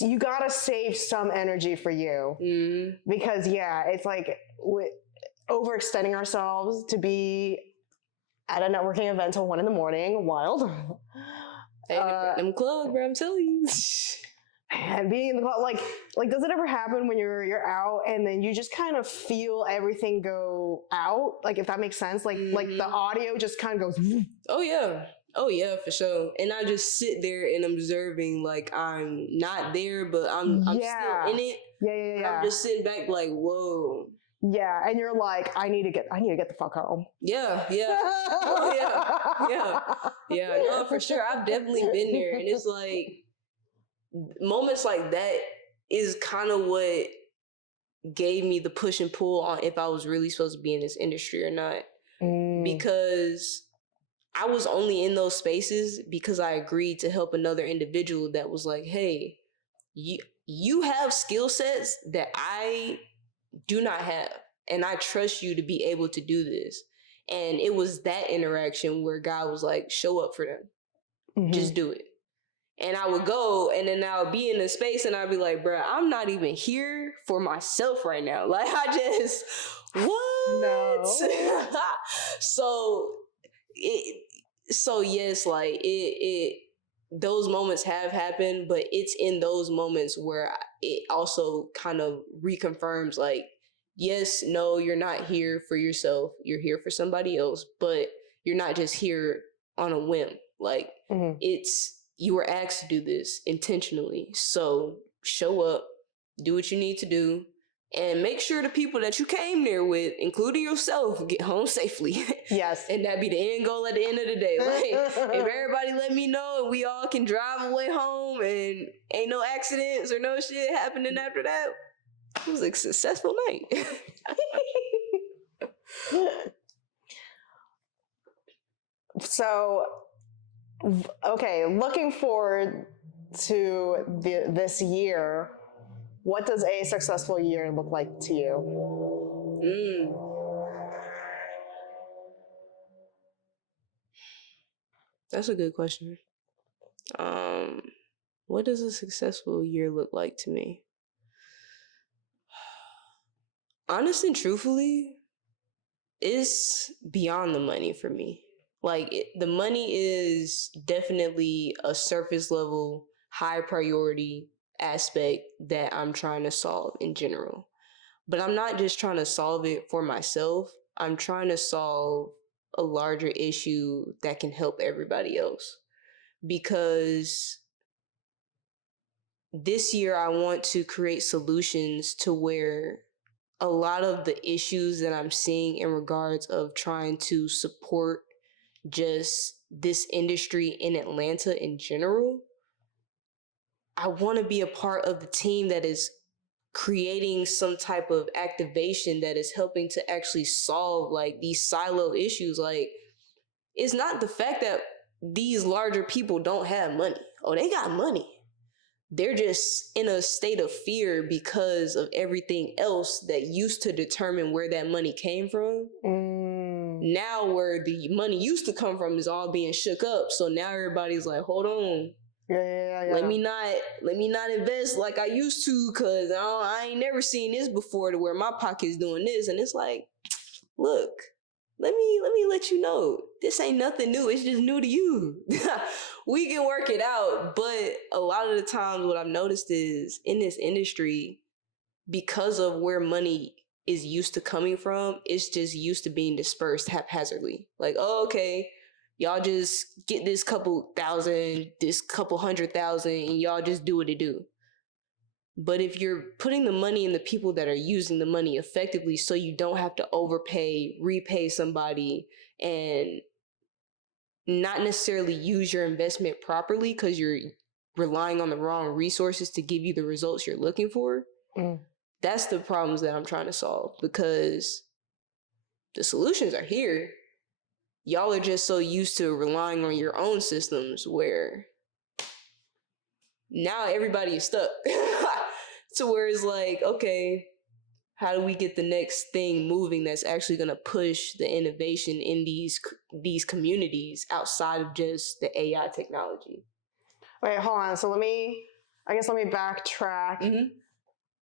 you got to save some energy for you. Mm-hmm. Because, yeah, it's like overextending ourselves to be at a networking event till 1 a.m. Wild. Hey, them clubs, bro, I'm telling you. And being in the club, like, does it ever happen when you're out and then you just kind of feel everything go out? Like, if that makes sense, like the audio just kind of goes. Oh yeah, for sure. And I just sit there and observing, like I'm not there, but I'm still in it. Yeah. And I'm just sitting back, like, whoa. Yeah, and you're like, I need to get the fuck home. Yeah. No, for sure. I've definitely been there, and it's like moments like that is kind of what gave me the push and pull on if I was really supposed to be in this industry or not. Because I was only in those spaces because I agreed to help another individual that was like, hey, you have skill sets that I do not have. And I trust you to be able to do this. And it was that interaction where God was like, show up for them. Mm-hmm. Just do it. And I would go and then I would be in a space and I'd be like, bro, I'm not even here for myself right now. Like I just, what? No. So yes, like those moments have happened, but it's in those moments where it also kind of reconfirms like, yes, no, you're not here for yourself. You're here for somebody else, but you're not just here on a whim. Like it's, you were asked to do this intentionally. So show up, do what you need to do, and make sure the people that you came there with, including yourself, get home safely. Yes. And that be the end goal at the end of the day. Like, if everybody let me know and we all can drive away home and ain't no accidents or no shit happening after that, it was a successful night. So, okay, looking forward to this year, what does a successful year look like to you? That's a good question. What does a successful year look like to me? Honest and truthfully, It's beyond the money for me. Like the money is definitely a surface level, high priority aspect that I'm trying to solve in general. But I'm not just trying to solve it for myself. I'm trying to solve a larger issue that can help everybody else. Because this year I want to create solutions to where a lot of the issues that I'm seeing in regards of trying to support just this industry in Atlanta in general, I want to be a part of the team that is creating some type of activation that is helping to actually solve like these silo issues. Like, it's not the fact that these larger people don't have money. Oh, they got money. They're just in a state of fear because of everything else that used to determine where that money came from. Now where the money used to come from is all being shook up. So now everybody's like, hold on. Yeah. Let me not invest like I used to, cause I ain't never seen this before to where my pocket's doing this. And it's like, look, let me let you know, this ain't nothing new. It's just new to you. We can work it out. But a lot of the times what I've noticed is in this industry, because of where money is used to coming from, it's just used to being dispersed haphazardly. Like, oh, okay, y'all just get this couple thousand, this couple 100,000, and y'all just do what it do. But if you're putting the money in the people that are using the money effectively, so you don't have to overpay, repay somebody, and not necessarily use your investment properly because you're relying on the wrong resources to give you the results you're looking for, that's the problems that I'm trying to solve, because the solutions are here. Y'all are just so used to relying on your own systems where now everybody is stuck. To where it's like, okay, how do we get the next thing moving that's actually going to push the innovation in these communities outside of just the AI technology? Wait, hold on. So let me backtrack. Mm-hmm.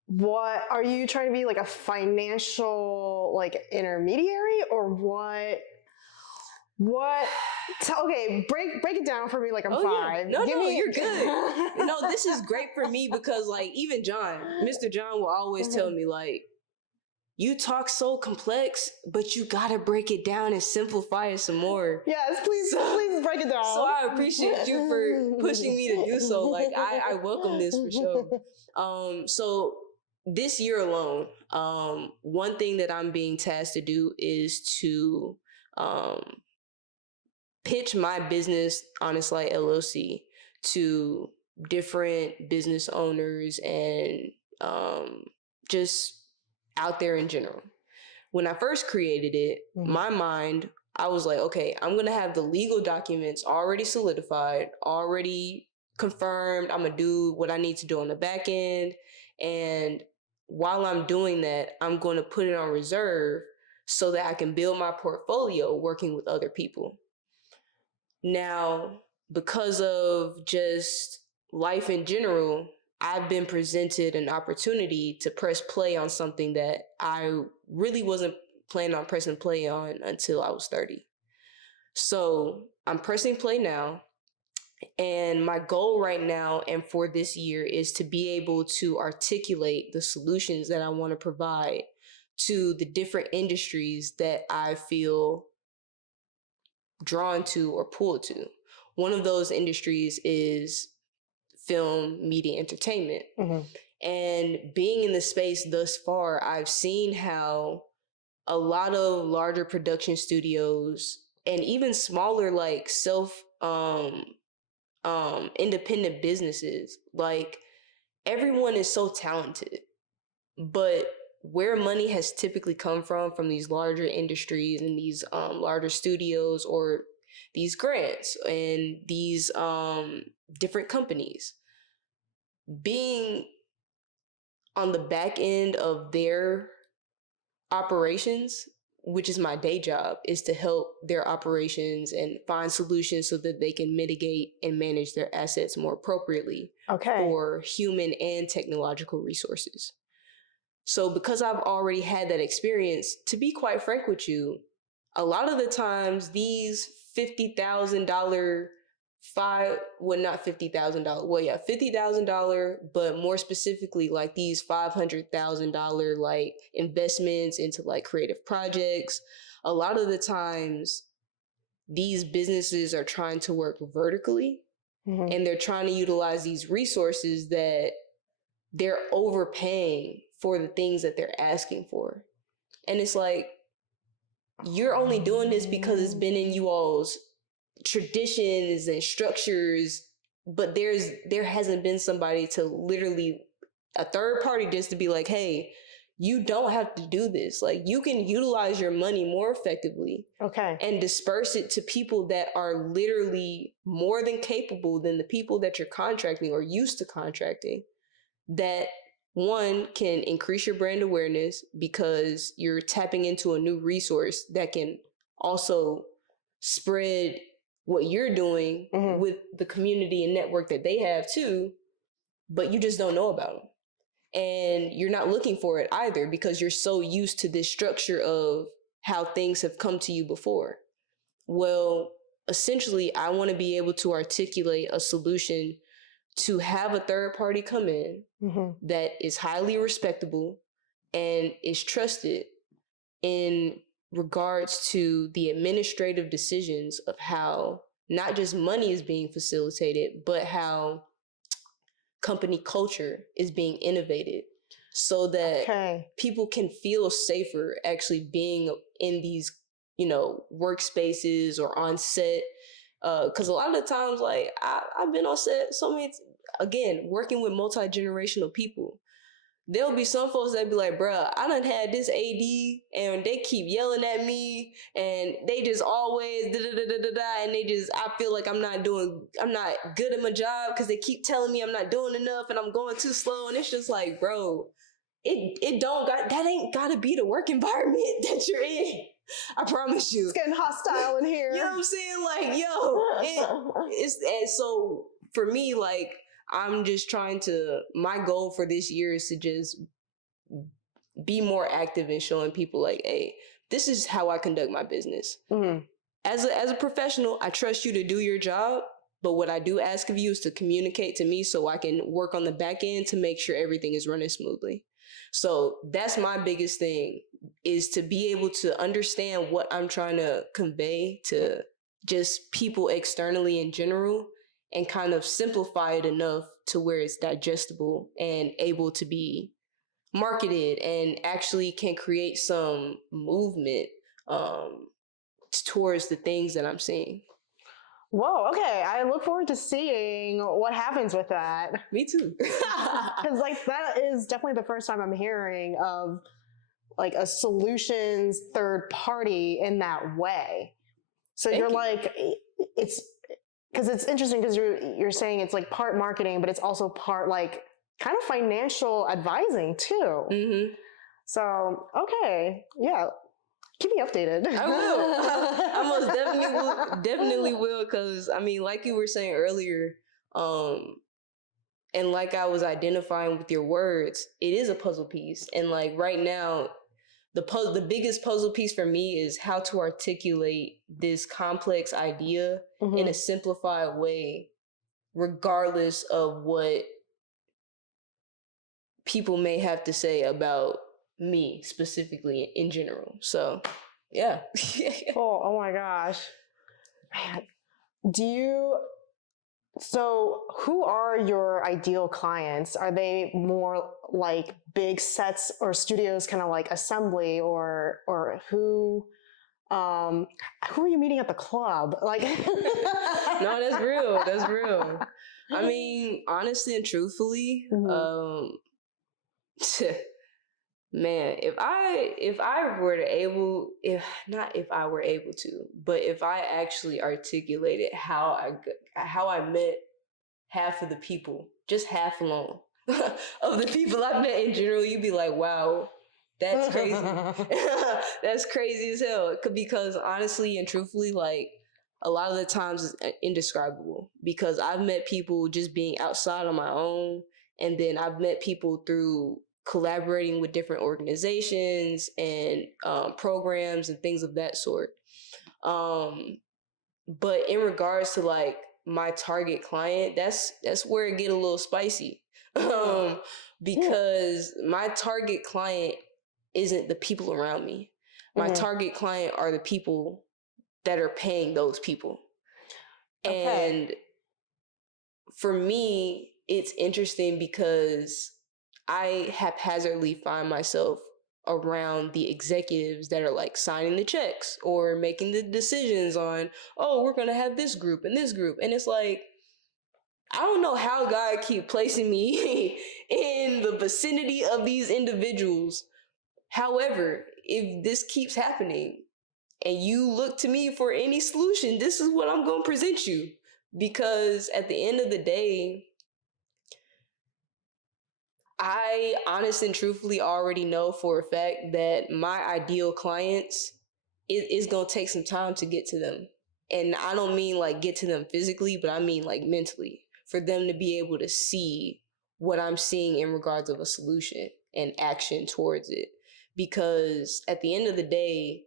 What are you trying to be, like a financial like intermediary, or what? Okay, break it down for me like I'm five. Yeah. No, you're good. No, this is great for me because like even Mr. John will always tell me like, you talk so complex, but you gotta break it down and simplify it some more. Yes, please break it down. So I appreciate you for pushing me to do so. Like I welcome this for sure. So this year alone, one thing that I'm being tasked to do is to pitch my business, Honest Light LLC, to different business owners and just out there in general. When I first created it, my mind, I was like, okay, I'm going to have the legal documents already solidified, already confirmed. I'm going to do what I need to do on the back end. And while I'm doing that, I'm going to put it on reserve so that I can build my portfolio working with other people. Now, because of just life in general, I've been presented an opportunity to press play on something that I really wasn't planning on pressing play on until I was 30. So I'm pressing play now. And my goal right now and for this year is to be able to articulate the solutions that I want to provide to the different industries that I feel drawn to or pulled to. One of those industries is film, media, entertainment. And being in the space thus far, I've seen how a lot of larger production studios and even smaller like self independent businesses, like everyone is so talented, but where money has typically come from these larger industries and these larger studios or these grants and these different companies, being on the back end of their operations, which is my day job, is to help their operations and find solutions so that they can mitigate and manage their assets more appropriately for human and technological resources. So because I've already had that experience, to be quite frank with you, a lot of the times these $50,000 not $50,000, well, yeah, $50,000, but more specifically, like these $500,000 like investments into like creative projects, a lot of the times these businesses are trying to work vertically, and they're trying to utilize these resources that they're overpaying for the things that they're asking for. And it's like, you're only doing this because it's been in you all's traditions and structures, but there hasn't been somebody to literally, a third party, just to be like, hey, you don't have to do this. Like, you can utilize your money more effectively, okay, and disperse it to people that are literally more than capable than the people that you're contracting or used to contracting, that one can increase your brand awareness because you're tapping into a new resource that can also spread what you're doing with the community and network that they have too, but you just don't know about them. And you're not looking for it either because you're so used to this structure of how things have come to you before. Well, essentially, I want to be able to articulate a solution to have a third party come in that is highly respectable and is trusted in regards to the administrative decisions of how not just money is being facilitated, but how company culture is being innovated, so that people can feel safer actually being in these, workspaces or on set. Because a lot of the times, like, I've been on set so many, again, working with multi-generational people. There'll be some folks that be like, bruh, I done had this AD and they keep yelling at me and they just always da-da-da-da-da, and I feel like I'm not good at my job because they keep telling me I'm not doing enough and I'm going too slow. And it's just like, bro, that ain't gotta be the work environment that you're in. I promise you. It's getting hostile in here. You know what I'm saying? Like, and so for me, like, I'm just my goal for this year is to just be more active in showing people like, hey, this is how I conduct my business. As a professional, I trust you to do your job, but what I do ask of you is to communicate to me so I can work on the back end to make sure everything is running smoothly. So that's my biggest thing, is to be able to understand what I'm trying to convey to just people externally in general, and kind of simplify it enough to where it's digestible and able to be marketed and actually can create some movement towards the things that I'm seeing. Whoa, okay. I look forward to seeing what happens with that. Me too. Because like that is definitely the first time I'm hearing of like a solutions third party in that way. So you're like, it's because it's interesting because you're saying it's like part marketing, but it's also part like kind of financial advising too. So, okay. Yeah. Keep me updated. I will. I most definitely will. Because, I mean, like you were saying earlier, and like I was identifying with your words, it is a puzzle piece. And like right now, the biggest puzzle piece for me is how to articulate this complex idea in a simplified way, regardless of what people may have to say about me specifically in general. So, yeah. Oh my gosh. Man. So who are your ideal clients? Are they more like big sets or studios, kind of like assembly, or who are you meeting at the club? Like No, that's real. That's real. I mean, honestly and truthfully, man, if I were able to, but if I actually articulated how I met half of the people, just half alone of the people I've met in general, you'd be like, wow, that's crazy. That's crazy as hell. Because honestly and truthfully, like, a lot of the times it's indescribable, because I've met people just being outside on my own, and then I've met people through collaborating with different organizations and programs and things of that sort. But in regards to like my target client, that's where it get a little spicy. Because my target client isn't the people around me. My target client are the people that are paying those people. And for me, it's interesting because I haphazardly find myself around the executives that are like signing the checks or making the decisions on, oh, we're going to have this group and this group. And it's like, I don't know how God keep placing me in the vicinity of these individuals. However, if this keeps happening and you look to me for any solution, this is what I'm going to present you. Because at the end of the day, I honest and truthfully already know for a fact that my ideal clients, is going to take some time to get to them. And I don't mean like get to them physically, but I mean like mentally, for them to be able to see what I'm seeing in regards of a solution and action towards it. Because at the end of the day,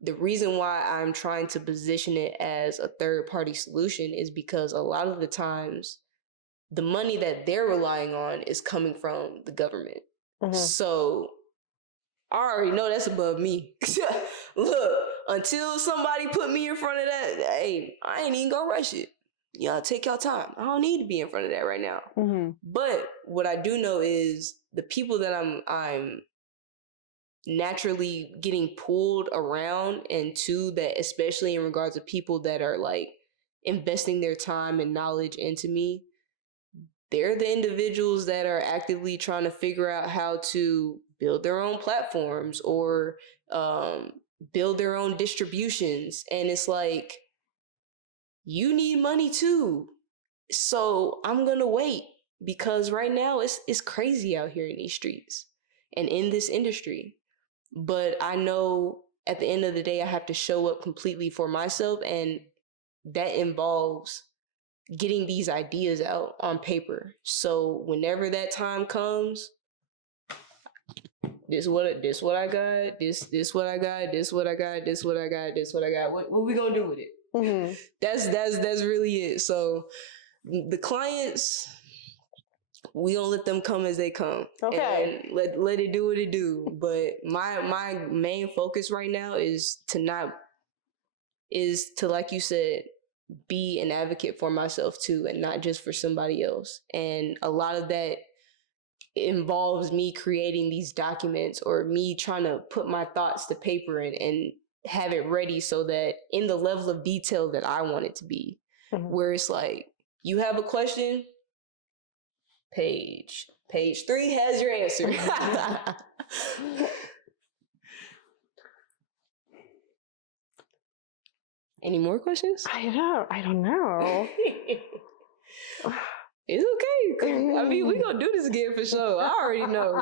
the reason why I'm trying to position it as a third party solution is because a lot of the times the money that they're relying on is coming from the government. So I already know that's above me. Look, until somebody put me in front of that, hey, I ain't even gonna rush it. Y'all take your time. I don't need to be in front of that right now. But what I do know is the people that I'm naturally getting pulled around and to that, especially in regards to people that are like investing their time and knowledge into me, they're the individuals that are actively trying to figure out how to build their own platforms or build their own distributions. And it's like, you need money too. So I'm going to wait, because right now it's crazy out here in these streets and in this industry. But I know at the end of the day, I have to show up completely for myself. And that involves getting these ideas out on paper. So whenever that time comes, this what I got, this what I got, this what I got, this what I got. What we gonna do with it? That's really it. So the clients, we gonna let them come as they come. And let it do what it do. But my main focus right now is to like you said, be an advocate for myself too, and not just for somebody else. And a lot of that involves me creating these documents or me trying to put my thoughts to paper and have it ready so that in the level of detail that I want it to be, where it's like, you have a question, page 3 has your answer. Any more questions? I don't know. It's okay. I mean, we gonna do this again for sure. I already know.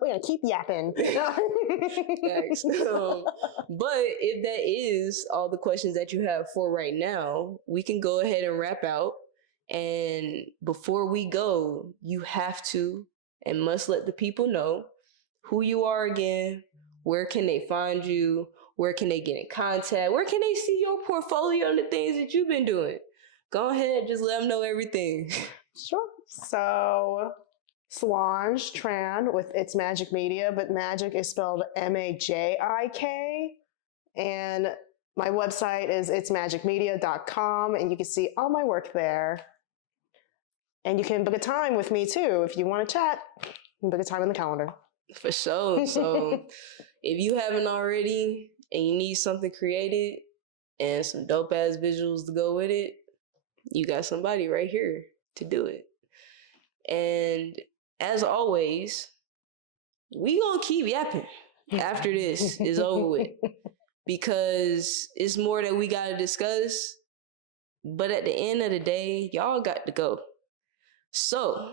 We're gonna keep yapping. Thanks. But if that is all the questions that you have for right now, we can go ahead and wrap out. And before we go, you have to and must let the people know who you are again. Where can they find you? Where can they get in contact? Where can they see your portfolio and the things that you've been doing? Go ahead, just let them know everything. Sure. So, Solange Tran with It's Magic Media, but magic is spelled MAJIK. And my website is itsmagicmedia.com, and you can see all my work there. And you can book a time with me too. If you want to chat, you can book a time in the calendar. For sure. So if you haven't already and you need something created and some dope ass visuals to go with it, you got somebody right here to do it. And as always, we gonna keep yapping after this is over with, because it's more that we gotta discuss. But at the end of the day, y'all got to go. So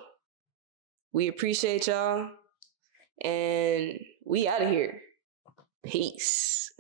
we appreciate y'all, and we out of here. Peace.